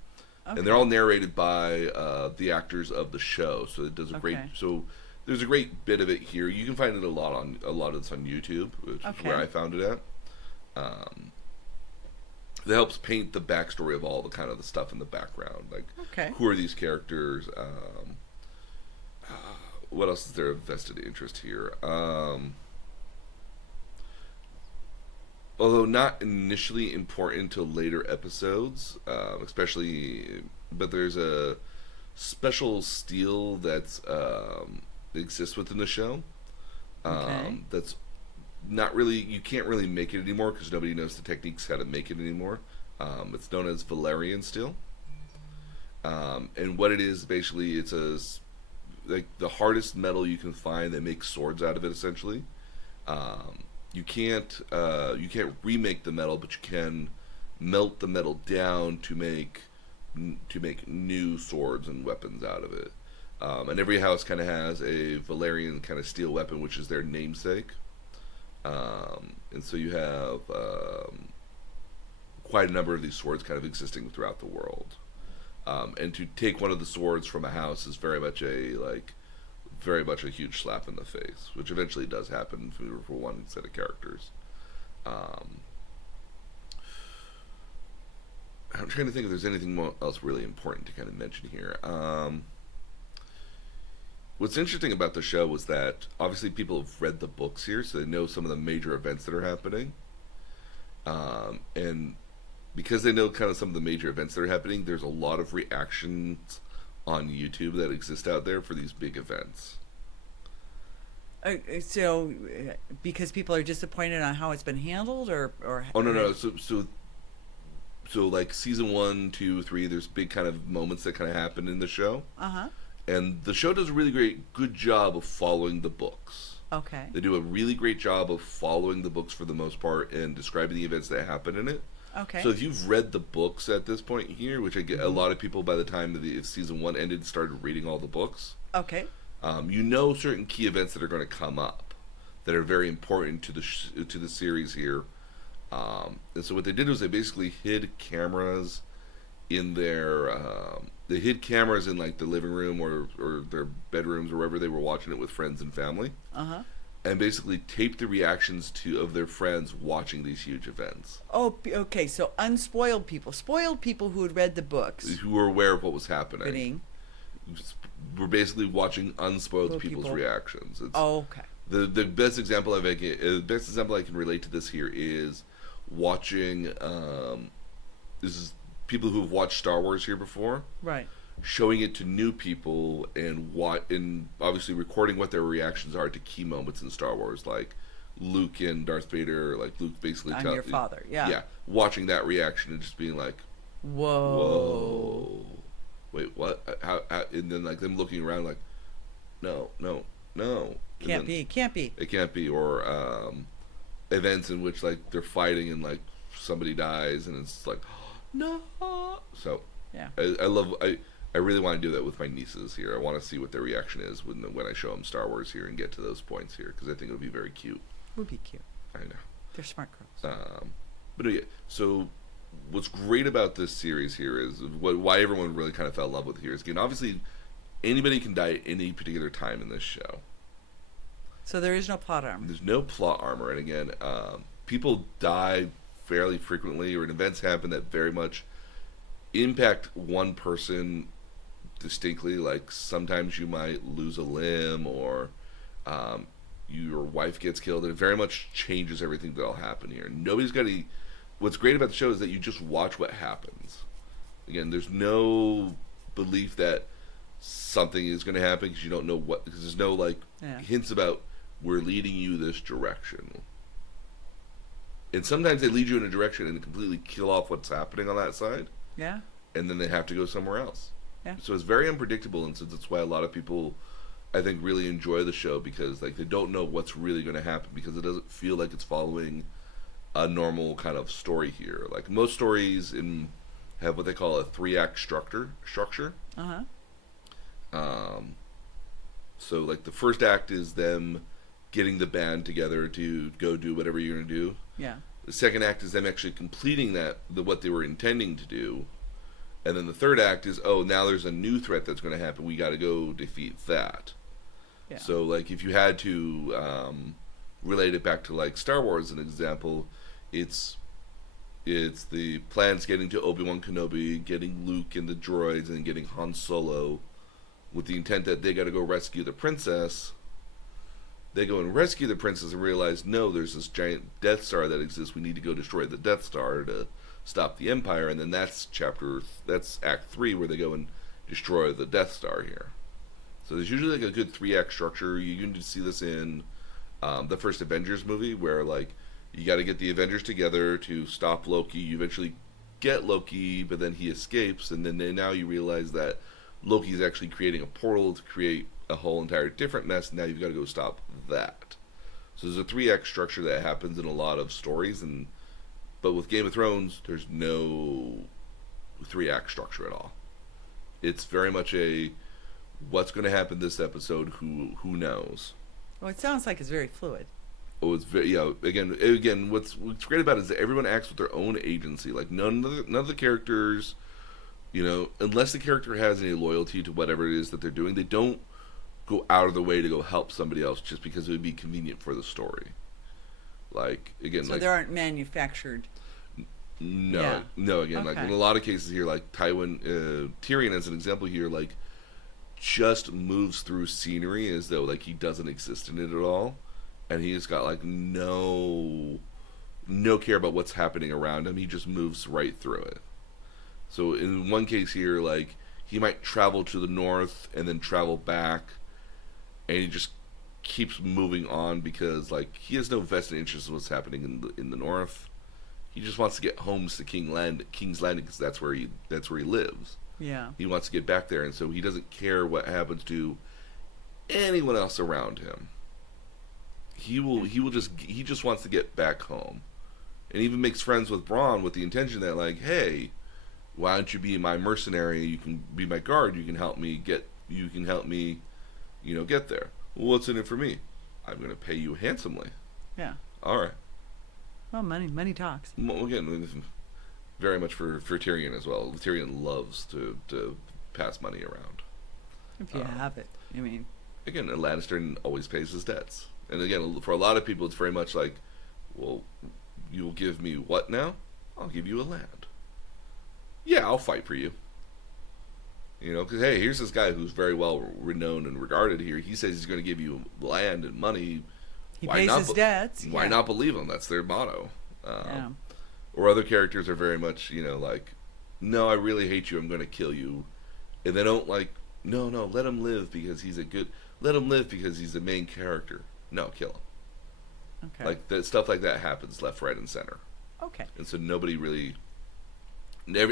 they're all narrated by the actors of the show. So it does a great. So there's a great bit of it here. You can find it a lot of this on YouTube, which is where I found it at. That helps paint the backstory of all the kind of the stuff in the background, like who are these characters. What else is there of vested interest here? Although not initially important to later episodes, especially, but there's a special steel that's exists within the show. That's not really, you can't really make it anymore because nobody knows the techniques how to make it anymore. It's known as Valerian steel, and what it is basically, it's like the hardest metal you can find that makes swords out of it. Essentially, you can't remake the metal, but you can melt the metal down to make new swords and weapons out of it. And every house kind of has a Valerian kind of steel weapon, which is their namesake. And so you have quite a number of these swords kind of existing throughout the world. And to take one of the swords from a house is very much a huge slap in the face, which eventually does happen for one set of characters. I'm trying to think if there's anything else really important to kind of mention here. What's interesting about the show was that obviously people have read the books here, so they know some of the major events that are happening. And because they know kind of some of the major events that are happening, there's a lot of reactions on YouTube that exist out there for these big events. So, because people are disappointed on how it's been handled, or oh no. So like season 1, 2, 3, there's big kind of moments that kind of happen in the show. And the show does a really good job of following the books. They do a really great job of following the books for the most part and describing the events that happen in it. So if you've read the books at this point here, which I get a lot of people by the time if season 1 ended started reading all the books. You know certain key events that are going to come up that are very important to the series here. And so what they did was they basically hid cameras in their they hid cameras in like the living room or their bedrooms or wherever they were watching it with friends and family, and basically taped the reactions of their friends watching these huge events. So unspoiled people, spoiled people who had read the books, who were aware of what was happening. We're basically watching unspoiled people's reactions. The best example I can relate to this here is watching. This is people who have watched Star Wars here before, showing it to new people and obviously recording what their reactions are to key moments in Star Wars, like Luke and Darth Vader. Like Luke basically I'm your father. Watching that reaction and just being like, whoa. Wait, what? How? And then like them looking around like, no. Can't be. It can't be. Or events in which like they're fighting and like somebody dies and it's like, no. So I really want to do that with my nieces here. I want to see what their reaction is when I show them Star Wars here and get to those points here because I think it would be very cute. Would be cute. I know. They're smart girls. But yeah, so what's great about this series here is why everyone really kind of fell in love with it here is, again, obviously anybody can die at any particular time in this show. So there is no plot armor. There's no plot armor, and again, people die fairly frequently, or events happen that very much impact one person distinctly. Like sometimes you might lose a limb, or your wife gets killed, and it very much changes everything that'll happen here. Nobody's got any. What's great about the show is that you just watch what happens. Again, there's no belief that something is going to happen because you don't know what, because there's no hints about we're leading you this direction. And sometimes they lead you in a direction and completely kill off what's happening on that side. Yeah. And then they have to go somewhere else. Yeah. So it's very unpredictable, and so that's why a lot of people, I think, really enjoy the show, because like they don't know what's really going to happen, because it doesn't feel like it's following a normal kind of story here. Like most stories have what they call a 3-act structure. So like the first act is them getting the band together to go do whatever you're going to do. Yeah. The second act is them actually completing what they were intending to do. And then the third act is, oh, now there's a new threat that's going to happen. We got to go defeat that. Yeah. So, like, if you had to relate it back to, like, Star Wars, as an example, it's the plans getting to Obi-Wan Kenobi, getting Luke and the droids, and getting Han Solo with the intent that they got to go rescue the princess. They go and rescue the princess and realize, no, there's this giant Death Star that exists. We need to go destroy the Death Star to stop the Empire. And then that's Act 3, where they go and destroy the Death Star here. So there's usually like a good 3-act structure. You can see this in the first Avengers movie, where like you got to get the Avengers together to stop Loki. You eventually get Loki, but then he escapes, and then now you realize that Loki's actually creating a portal to create a whole entire different mess. Now you've got to go stop that. So there's a 3-act structure that happens in a lot of stories, but with Game of Thrones, there's no 3-act structure at all. It's very much a what's going to happen this episode. Who knows? Well, it sounds like it's very fluid. Oh, it's very Again, what's great about it is that everyone acts with their own agency. Like none of the characters, unless the character has any loyalty to whatever it is that they're doing, they don't go out of the way to go help somebody else just because it would be convenient for the story. Like again, so like, they aren't manufactured. No, Yeah. no. Again, Okay. like in a lot of cases here, like Tyrion as an example here, like just moves through scenery as though like he doesn't exist in it at all, and he's got like no care about what's happening around him. He just moves right through it. So in one case here, like he might travel to the north and then travel back, and he just keeps moving on because like he has no vested interest in what's happening in the north. He just wants to get home to King's Landing because that's where he lives. Yeah. He wants to get back there, and so he doesn't care what happens to anyone else around him. He just wants to get back home, and even makes friends with Bronn with the intention that like, hey, why don't you be my mercenary? You can be my guard. You can help me get there. Well, what's in it for me? I'm going to pay you handsomely. Yeah. All right. Well, money talks. Well, again, very much for Tyrion as well. Tyrion loves to pass money around. If you have it, I mean. Again, a Lannister always pays his debts. And again, for a lot of people, it's very much like, well, you'll give me what now? I'll give you a land. Yeah, I'll fight for you. Because, hey, here's this guy who's very well renowned and regarded here. He says he's going to give you land and money. He pays his debts. Why not believe him? That's their motto. Yeah. Or other characters are very much, like, no, I really hate you. I'm going to kill you. And they don't like, no, let him live because he's let him live because he's the main character. No, kill him. Okay. Like, stuff like that happens left, right, and center. Okay. And so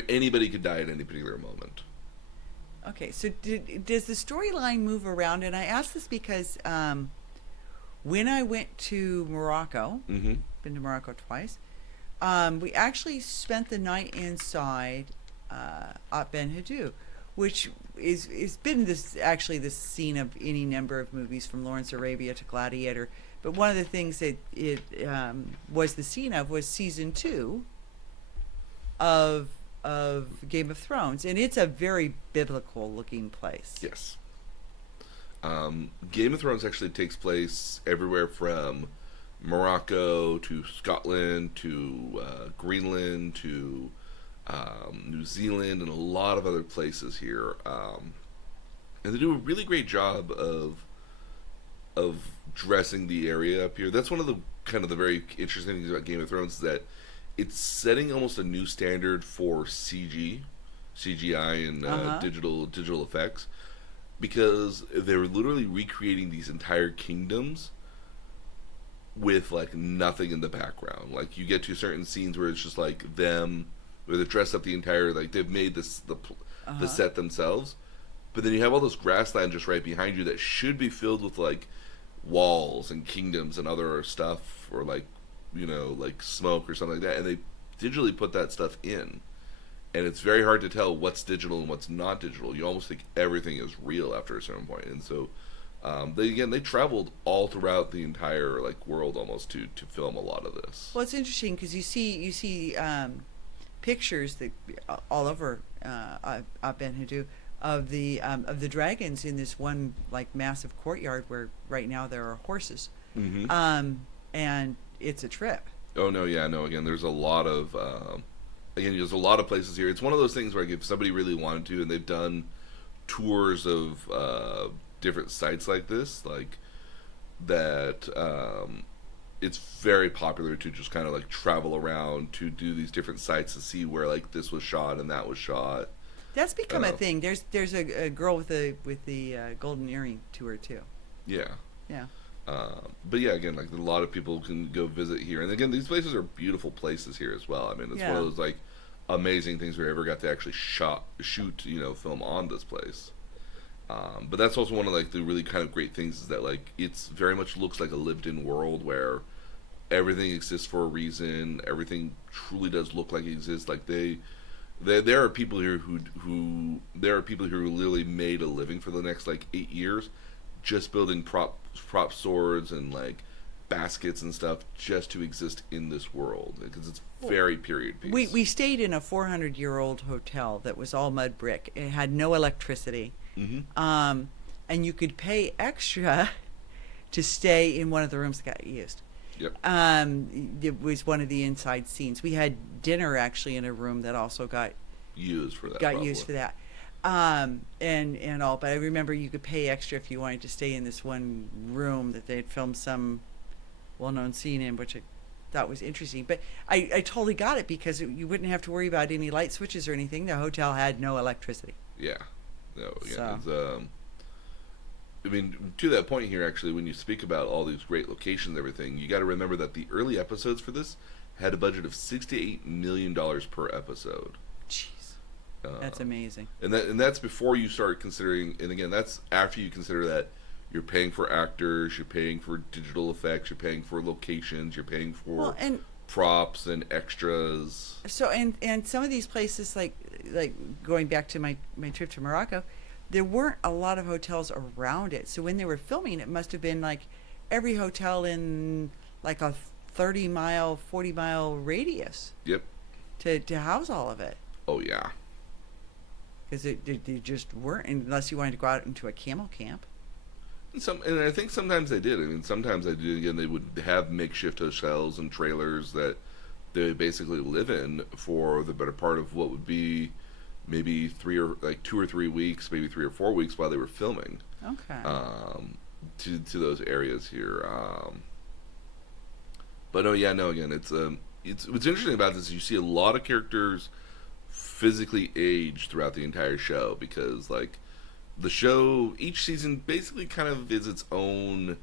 anybody could die at any particular moment. Okay, so does the storyline move around? And I ask this because when I went to Morocco, Mm-hmm. been to Morocco twice, we actually spent the night inside at Ben Hadou, which is been the scene of any number of movies from Lawrence Arabia to Gladiator. But one of the things that it was the scene of was season 2 of Game of Thrones, and it's a very biblical looking place. Yes. Game of Thrones actually takes place everywhere from Morocco to Scotland to Greenland to New Zealand and a lot of other places here. And they do a really great job of dressing the area up here. That's one of the kind of the very interesting things about Game of Thrones is that it's setting almost a new standard for CGI and digital effects, because they're literally recreating these entire kingdoms with like nothing in the background. Like you get to certain scenes where it's just like them, where they've dressed up the entire, like they've made the set themselves, but then you have all this grassland just right behind you that should be filled with like walls and kingdoms and other stuff, or like like smoke or something like that, and they digitally put that stuff in, and it's very hard to tell what's digital and what's not digital. You almost think everything is real after a certain point, and so They traveled all throughout the entire like world almost to film a lot of this. Well, it's interesting because you see pictures that all over Ben of the dragons in this one like massive courtyard where right now there are horses, Hmm. and it's a trip. Oh no, yeah, no. Again, there's a lot of there's a lot of places here. It's one of those things where like, if somebody really wanted to, and they've done tours of different sites like this, like that. It's very popular to just kind of like travel around to do these different sites to see where like this was shot and that was shot. That's become a thing. There's a girl with the golden earring tour too. Yeah. Yeah. But yeah, again, like a lot of people can go visit here, and again, these places are beautiful places here as well. I mean, it's one Yeah. of those like amazing things we ever got to actually shoot, film on this place. But that's also one of like the really kind of great things is that like it's very much looks like a lived-in world where everything exists for a reason. Everything truly does look like it exists. Like there are people here who there are people here who literally made a living for the next like 8 years, just building prop swords and like baskets and stuff just to exist in this world because it's very period piece. We stayed in a 400-year-old hotel that was all mud brick. It had no electricity, Hmm. and you could pay extra to stay in one of the rooms that got used. Yep. It was one of the inside scenes. We had dinner actually in a room that also got Used for that. used for that. And all, but I remember you could pay extra if you wanted to stay in this one room that they'd filmed some well-known scene in, which I thought was interesting. But I totally got it because you wouldn't have to worry about any light switches or anything. The hotel had no electricity. Yeah. No. Yeah. So. It's, I mean, to that point here, actually, when you speak about all these great locations and everything, you got to remember that the early episodes for this had a budget of $68 million per episode. Jeez, that's amazing. And that's before you start considering, and again, that's after you consider that you're paying for actors, you're paying for digital effects, you're paying for locations, you're paying for Well, and props and extras. so and some of these places like going back to my trip to Morocco, there weren't a lot of hotels around it. So when they were filming, it must have been like every hotel in like a 30-mile, 40-mile radius Yep. to house all of it. Oh yeah. Because they just weren't, unless you wanted to go out into a camel camp. And I think sometimes they did. I mean, sometimes they did. Again, they would have makeshift hotels and trailers that they would basically live in for the better part of what would be maybe 2 or 3 weeks, maybe 3 or 4 weeks while they were filming. Okay. To those areas here. But no, yeah, no. Again, it's what's interesting about this is you see a lot of characters physically age throughout the entire show because like the show each season basically kind of is its own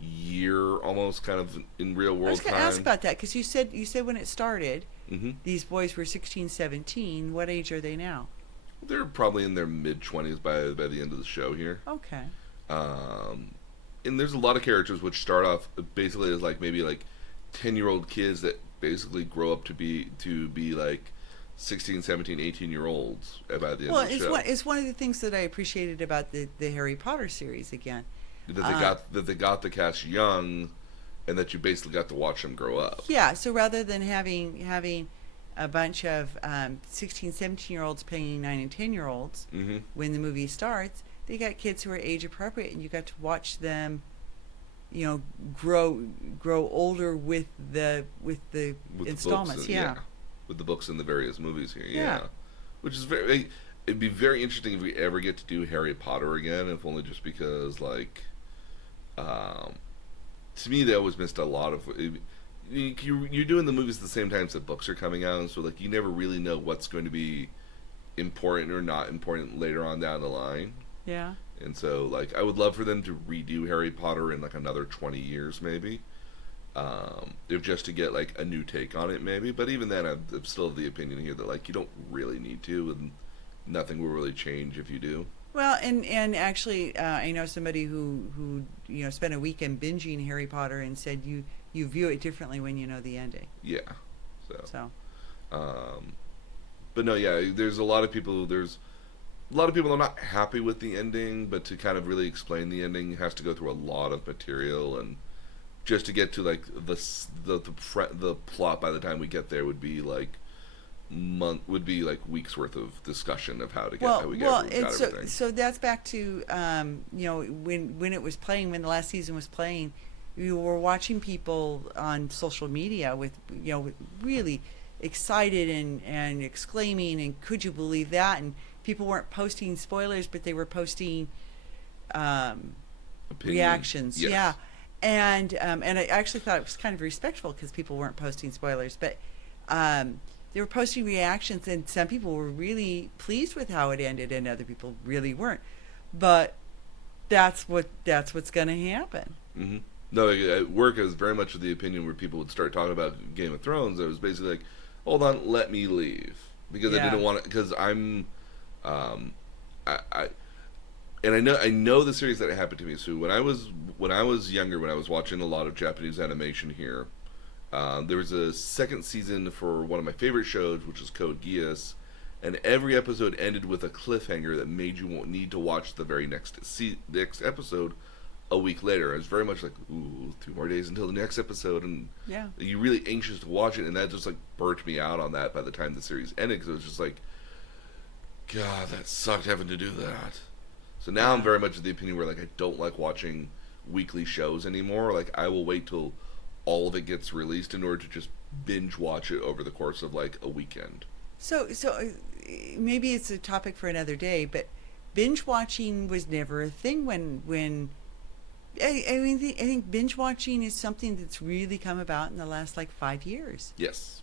year almost kind of in real world I was going to time. ask about that because you said when it started, Hmm. these boys were 16, 17. What age are they now? They're probably in their mid-20s by the end of the show here. Okay. And there's a lot of characters which start off basically as like maybe like 10-year-old kids that basically grow up to be like 16, 17, 18-year-olds by the end Well, of the show. it's one of the things that I appreciated about the Harry Potter series again. That they got the cast young, and that you basically got to watch them grow up. Yeah, so rather than having a bunch of 16, 17-year-olds playing 9 and 10-year-olds Mm-hmm. when the movie starts, they got kids who are age appropriate, and you got to watch them, grow older with the With installments. the books, Yeah. with the books and the various movies here. Yeah. Yeah, which is it'd be very interesting if we ever get to do Harry Potter again, if only just because like, to me they always missed a lot of. You're doing the movies at the same time as the books are coming out, and so like you never really know what's going to be important or not important later on down the line. Yeah. And so like I would love for them to redo Harry Potter in like another 20 years maybe. If just to get like a new take on it maybe, but even then I'm still of the opinion here that like you don't really need to, and nothing will really change if you do. Well, and actually, I know somebody who spent a weekend binging Harry Potter and said you view it differently when you know the ending. Yeah. So. But no, yeah, there's a lot of people. There's a lot of people are not happy with the ending, but to kind of really explain the ending has to go through a lot of material, and just to get to like the plot by the time we get there would be like weeks worth of discussion of how to get got everything. So that's back to when it was playing, when the last season was playing, you were watching people on social media with really excited and exclaiming and could you believe that, and people weren't posting spoilers but they were posting reactions. Yes. Yeah. And I actually thought it was kind of respectful because people weren't posting spoilers, but they were posting reactions, and some people were really pleased with how it ended, and other people really weren't. But that's what's going to happen. Mm-hmm. No, at work, I was very much of the opinion where people would start talking about Game of Thrones. It was basically like, hold on, let me leave, because I didn't want to. Because I'm, and I know the series that it happened to me. So when I was younger, when I was watching a lot of Japanese animation here, there was a second season for one of my favorite shows, which is Code Geass, and every episode ended with a cliffhanger that made you need to watch the very next episode a week later. I was very much like, ooh, 2 more days until the next episode, and you're really anxious to watch it, and that just like burnt me out on that by the time the series ended, because it was just like, God, that sucked having to do that. So now I'm very much of the opinion where like I don't like watching weekly shows anymore. Like I will wait till all of it gets released in order to just binge watch it over the course of like a weekend. So maybe it's a topic for another day, but binge watching was never a thing when I think binge watching is something that's really come about in the last like 5 years. Yes.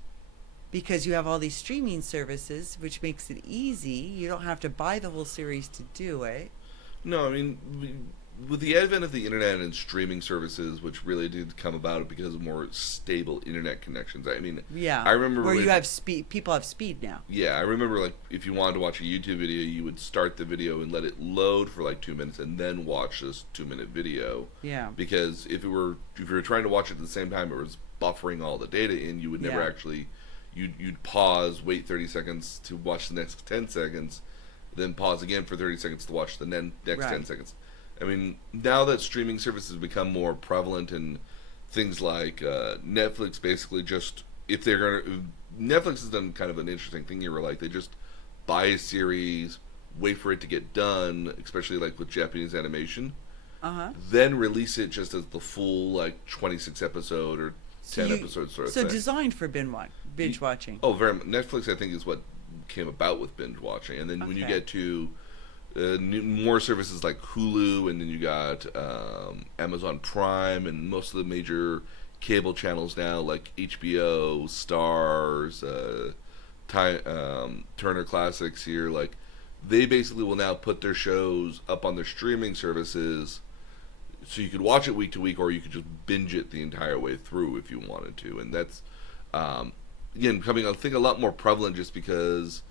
Because you have all these streaming services, which makes it easy. You don't have to buy the whole series to do it. No, I mean, with the advent of the internet and streaming services, which really did come about because of more stable internet connections. I mean, I remember where you have speed. People have speed now. Yeah, I remember like if you wanted to watch a YouTube video, you would start the video and let it load for like 2 minutes, and then watch this 2-minute video. Yeah. Because if you were trying to watch it at the same time, it was buffering all the data in. You would never actually. You'd pause, wait 30 seconds to watch the next 10 seconds, then pause again for 30 seconds to watch the next 10 seconds. I mean, now that streaming services become more prevalent, and things like Netflix basically just, if they're going to, Netflix has done kind of an interesting thing here where like they just buy a series, wait for it to get done, especially like with Japanese animation, then release it just as the full like 26 episode or 10 episode sort of thing. So designed for binge watching. Oh, very much. Netflix, I think, is what came about with binge watching. And then when you get to more services like Hulu, and then you got Amazon Prime, and most of the major cable channels now, like HBO, Stars, Turner Classics here, like they basically will now put their shows up on their streaming services, so you could watch it week to week, or you could just binge it the entire way through if you wanted to. And that's again becoming, I think, a lot more prevalent, just because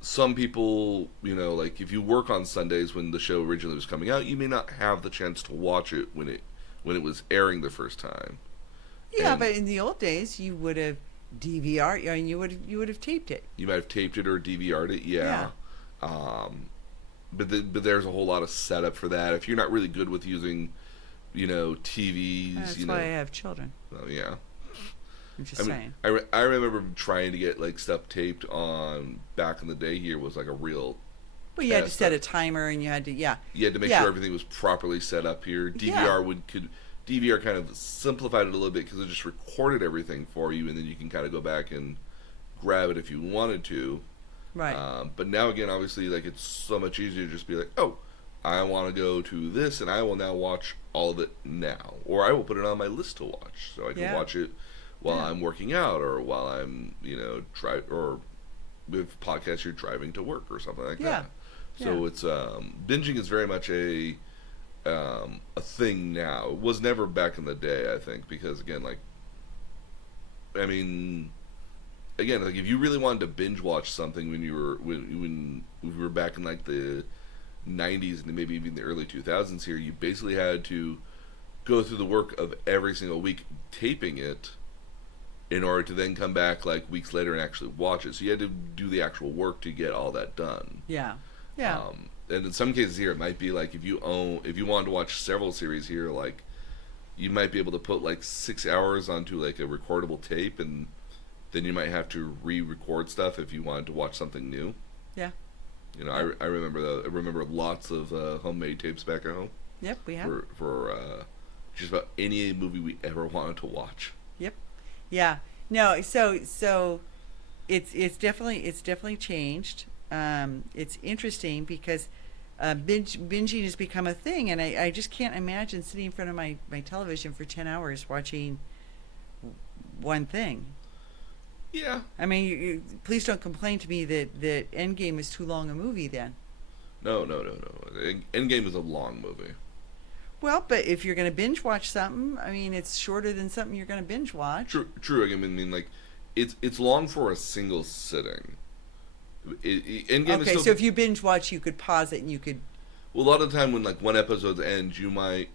some people, like if you work on Sundays when the show originally was coming out, you may not have the chance to watch it when it was airing the first time. Yeah, but in the old days, you would have DVR, and you would have taped it. You might have taped it or DVR'd it, yeah. But there's a whole lot of setup for that. If you're not really good with using, TVs, that's why I have children. Oh yeah. I'm just saying. I remember trying to get like stuff taped on back in the day. Here was like a real. Well, you had to set a timer, and you had to You had to make sure everything was properly set up here. DVR DVR kind of simplified it a little bit because it just recorded everything for you, and then you can kind of go back and grab it if you wanted to. Right. But now again, obviously, like it's so much easier to just be like, oh, I want to go to this, and I will now watch all of it now, or I will put it on my list to watch, so I can watch it while I'm working out, or while I'm or with podcasts you're driving to work or something like that. So it's binging is very much a thing now. It was never back in the day, I think, because again, like like if you really wanted to binge watch something when you were when we were back in like the 90s and maybe even the early 2000s here, you basically had to go through the work of every single week taping it in order to then come back like weeks later and actually watch it. So you had to do the actual work to get all that done. Yeah. Yeah. And in some cases here, it might be like if you wanted to watch several series here, like you might be able to put like 6 hours onto like a recordable tape, and then you might have to re-record stuff if you wanted to watch something new. Yeah. You know, I remember lots of homemade tapes back at home. Yep, we have. For just about any movie we ever wanted to watch. Yep. Yeah. No. So it's definitely changed. It's interesting because binging has become a thing, and I just can't imagine sitting in front of my television for 10 hours watching one thing. Yeah. I mean, please don't complain to me that Endgame is too long a movie then. No. Endgame is a long movie. Well, but if you're going to binge watch something, I mean, it's shorter than something you're going to binge watch. True. I mean, like, it's long for a single sitting. Endgame is Okay, still, so if you binge watch, you could pause it and you could. well, a lot of the time when like one episode ends, you might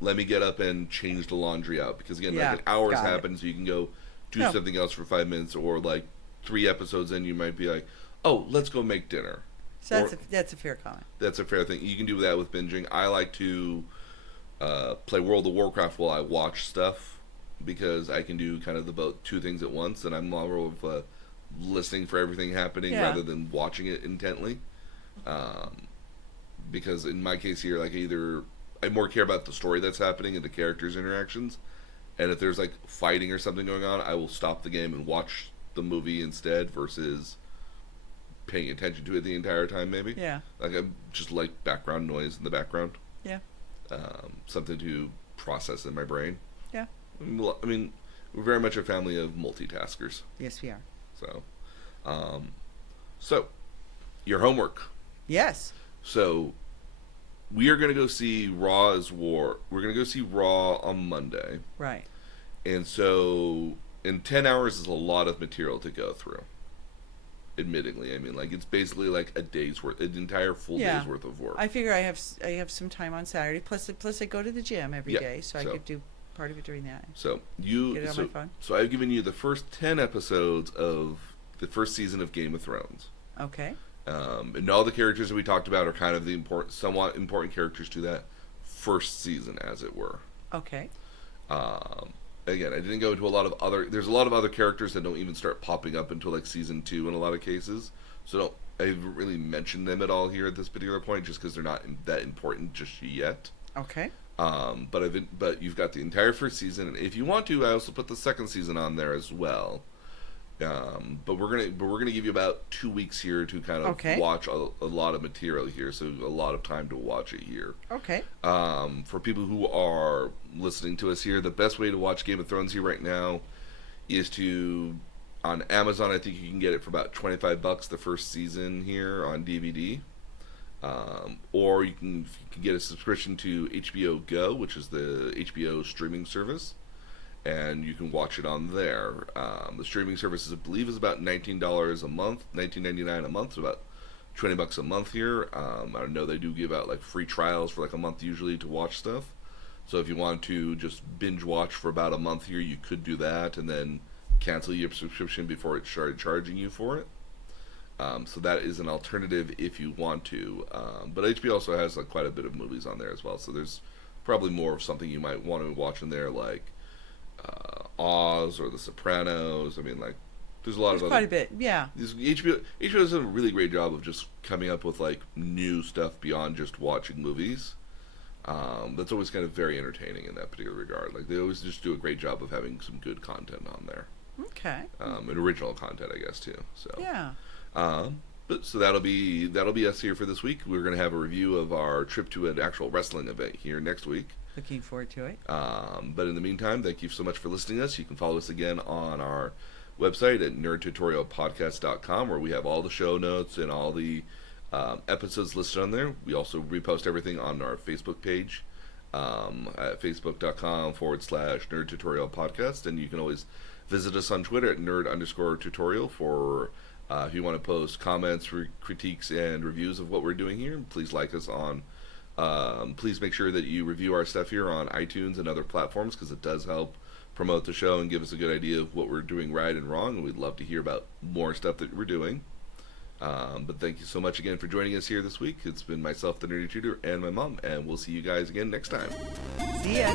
let me get up and change the laundry out, because again, Yeah, like an hour's got it. happened, so you can go do No. something else for 5 minutes, or like 3 episodes in, you might be like, oh, let's go make dinner. So Or- that's a fair comment. That's a fair thing. You can do that with binging. I like to play World of Warcraft while I watch stuff, because I can do kind of about two things at once, and I'm more of listening for everything happening Yeah. rather than watching it intently. Because in my case here, like either I more care about the story that's happening and the characters' interactions, and if there's like fighting or something going on, I will stop the game and watch the movie instead versus paying attention to it the entire time. Maybe. Yeah. Like I'm just like background noise in the background. Yeah. Something to process in my brain. Yeah. I mean, we're very much a family of multitaskers. Yes, we are. So, your homework. Yes. So, we are going to go see Raw as War. We're going to go see Raw on Monday. Right. And so, in 10 hours is a lot of material to go through. Admittingly, I mean, like it's basically like a day's worth, an entire full Yeah. day's worth of work. I figure I have some time on Saturday. Plus I go to the gym every Yeah, day, so I so- could do part of it during that. So Get it on my phone. So I've given you the first 10 episodes of the first season of Game of Thrones. Okay. And all the characters that we talked about are kind of the somewhat important characters to that first season, as it were. Okay. Again, I didn't go into a lot of other. There's a lot of other characters that don't even start popping up until like season 2 in a lot of cases. So I haven't really mentioned them at all here at this particular point, just because they're not that important just yet. Okay. But you've got the entire first season, and if you want to, I also put the second season on there as well. But we're gonna give you about 2 weeks here to kind of Okay. watch a lot of material here, so a lot of time to watch it here. Okay. For people who are listening to us here, the best way to watch Game of Thrones here right now is on Amazon. I think you can get it for about $25 the first season here on DVD. Or you can get a subscription to HBO Go, which is the HBO streaming service, and you can watch it on there. The streaming service, I believe, is about $19 a month, $19.99 a month, so about $20 a month here. I know they do give out like free trials for like a month usually to watch stuff. So if you want to just binge watch for about a month here, you could do that and then cancel your subscription before it started charging you for it. So that is an alternative if you want to. But HBO also has like quite a bit of movies on there as well. So there's probably more of something you might want to watch in there, like Oz or The Sopranos. I mean, like there's a lot There's of quite other. a bit. Yeah. HBO does a really great job of just coming up with like new stuff beyond just watching movies. That's always kind of very entertaining in that particular regard. Like they always just do a great job of having some good content on there, Okay. and original content, I guess too. So Yeah. but so that'll be us here for this week. We're gonna have a review of our trip to an actual wrestling event here next week. Looking forward to it. But in the meantime, thank you so much for listening to us. You can follow us again on our website at nerdtutorialpodcast.com, where we have all the show notes and all the episodes listed on there. We also repost everything on our Facebook page at facebook.com/nerdtutorialpodcast, and you can always visit us on Twitter at nerd_tutorial for if you want to post comments, critiques, and reviews of what we're doing here. Please like us on. Please make sure that you review our stuff here on iTunes and other platforms, because it does help promote the show and give us a good idea of what we're doing right and wrong, and we'd love to hear about more stuff that we're doing. But thank you so much again for joining us here this week. It's been myself, the Nerdy Tutor, and my mom, and we'll see you guys again next time. See ya.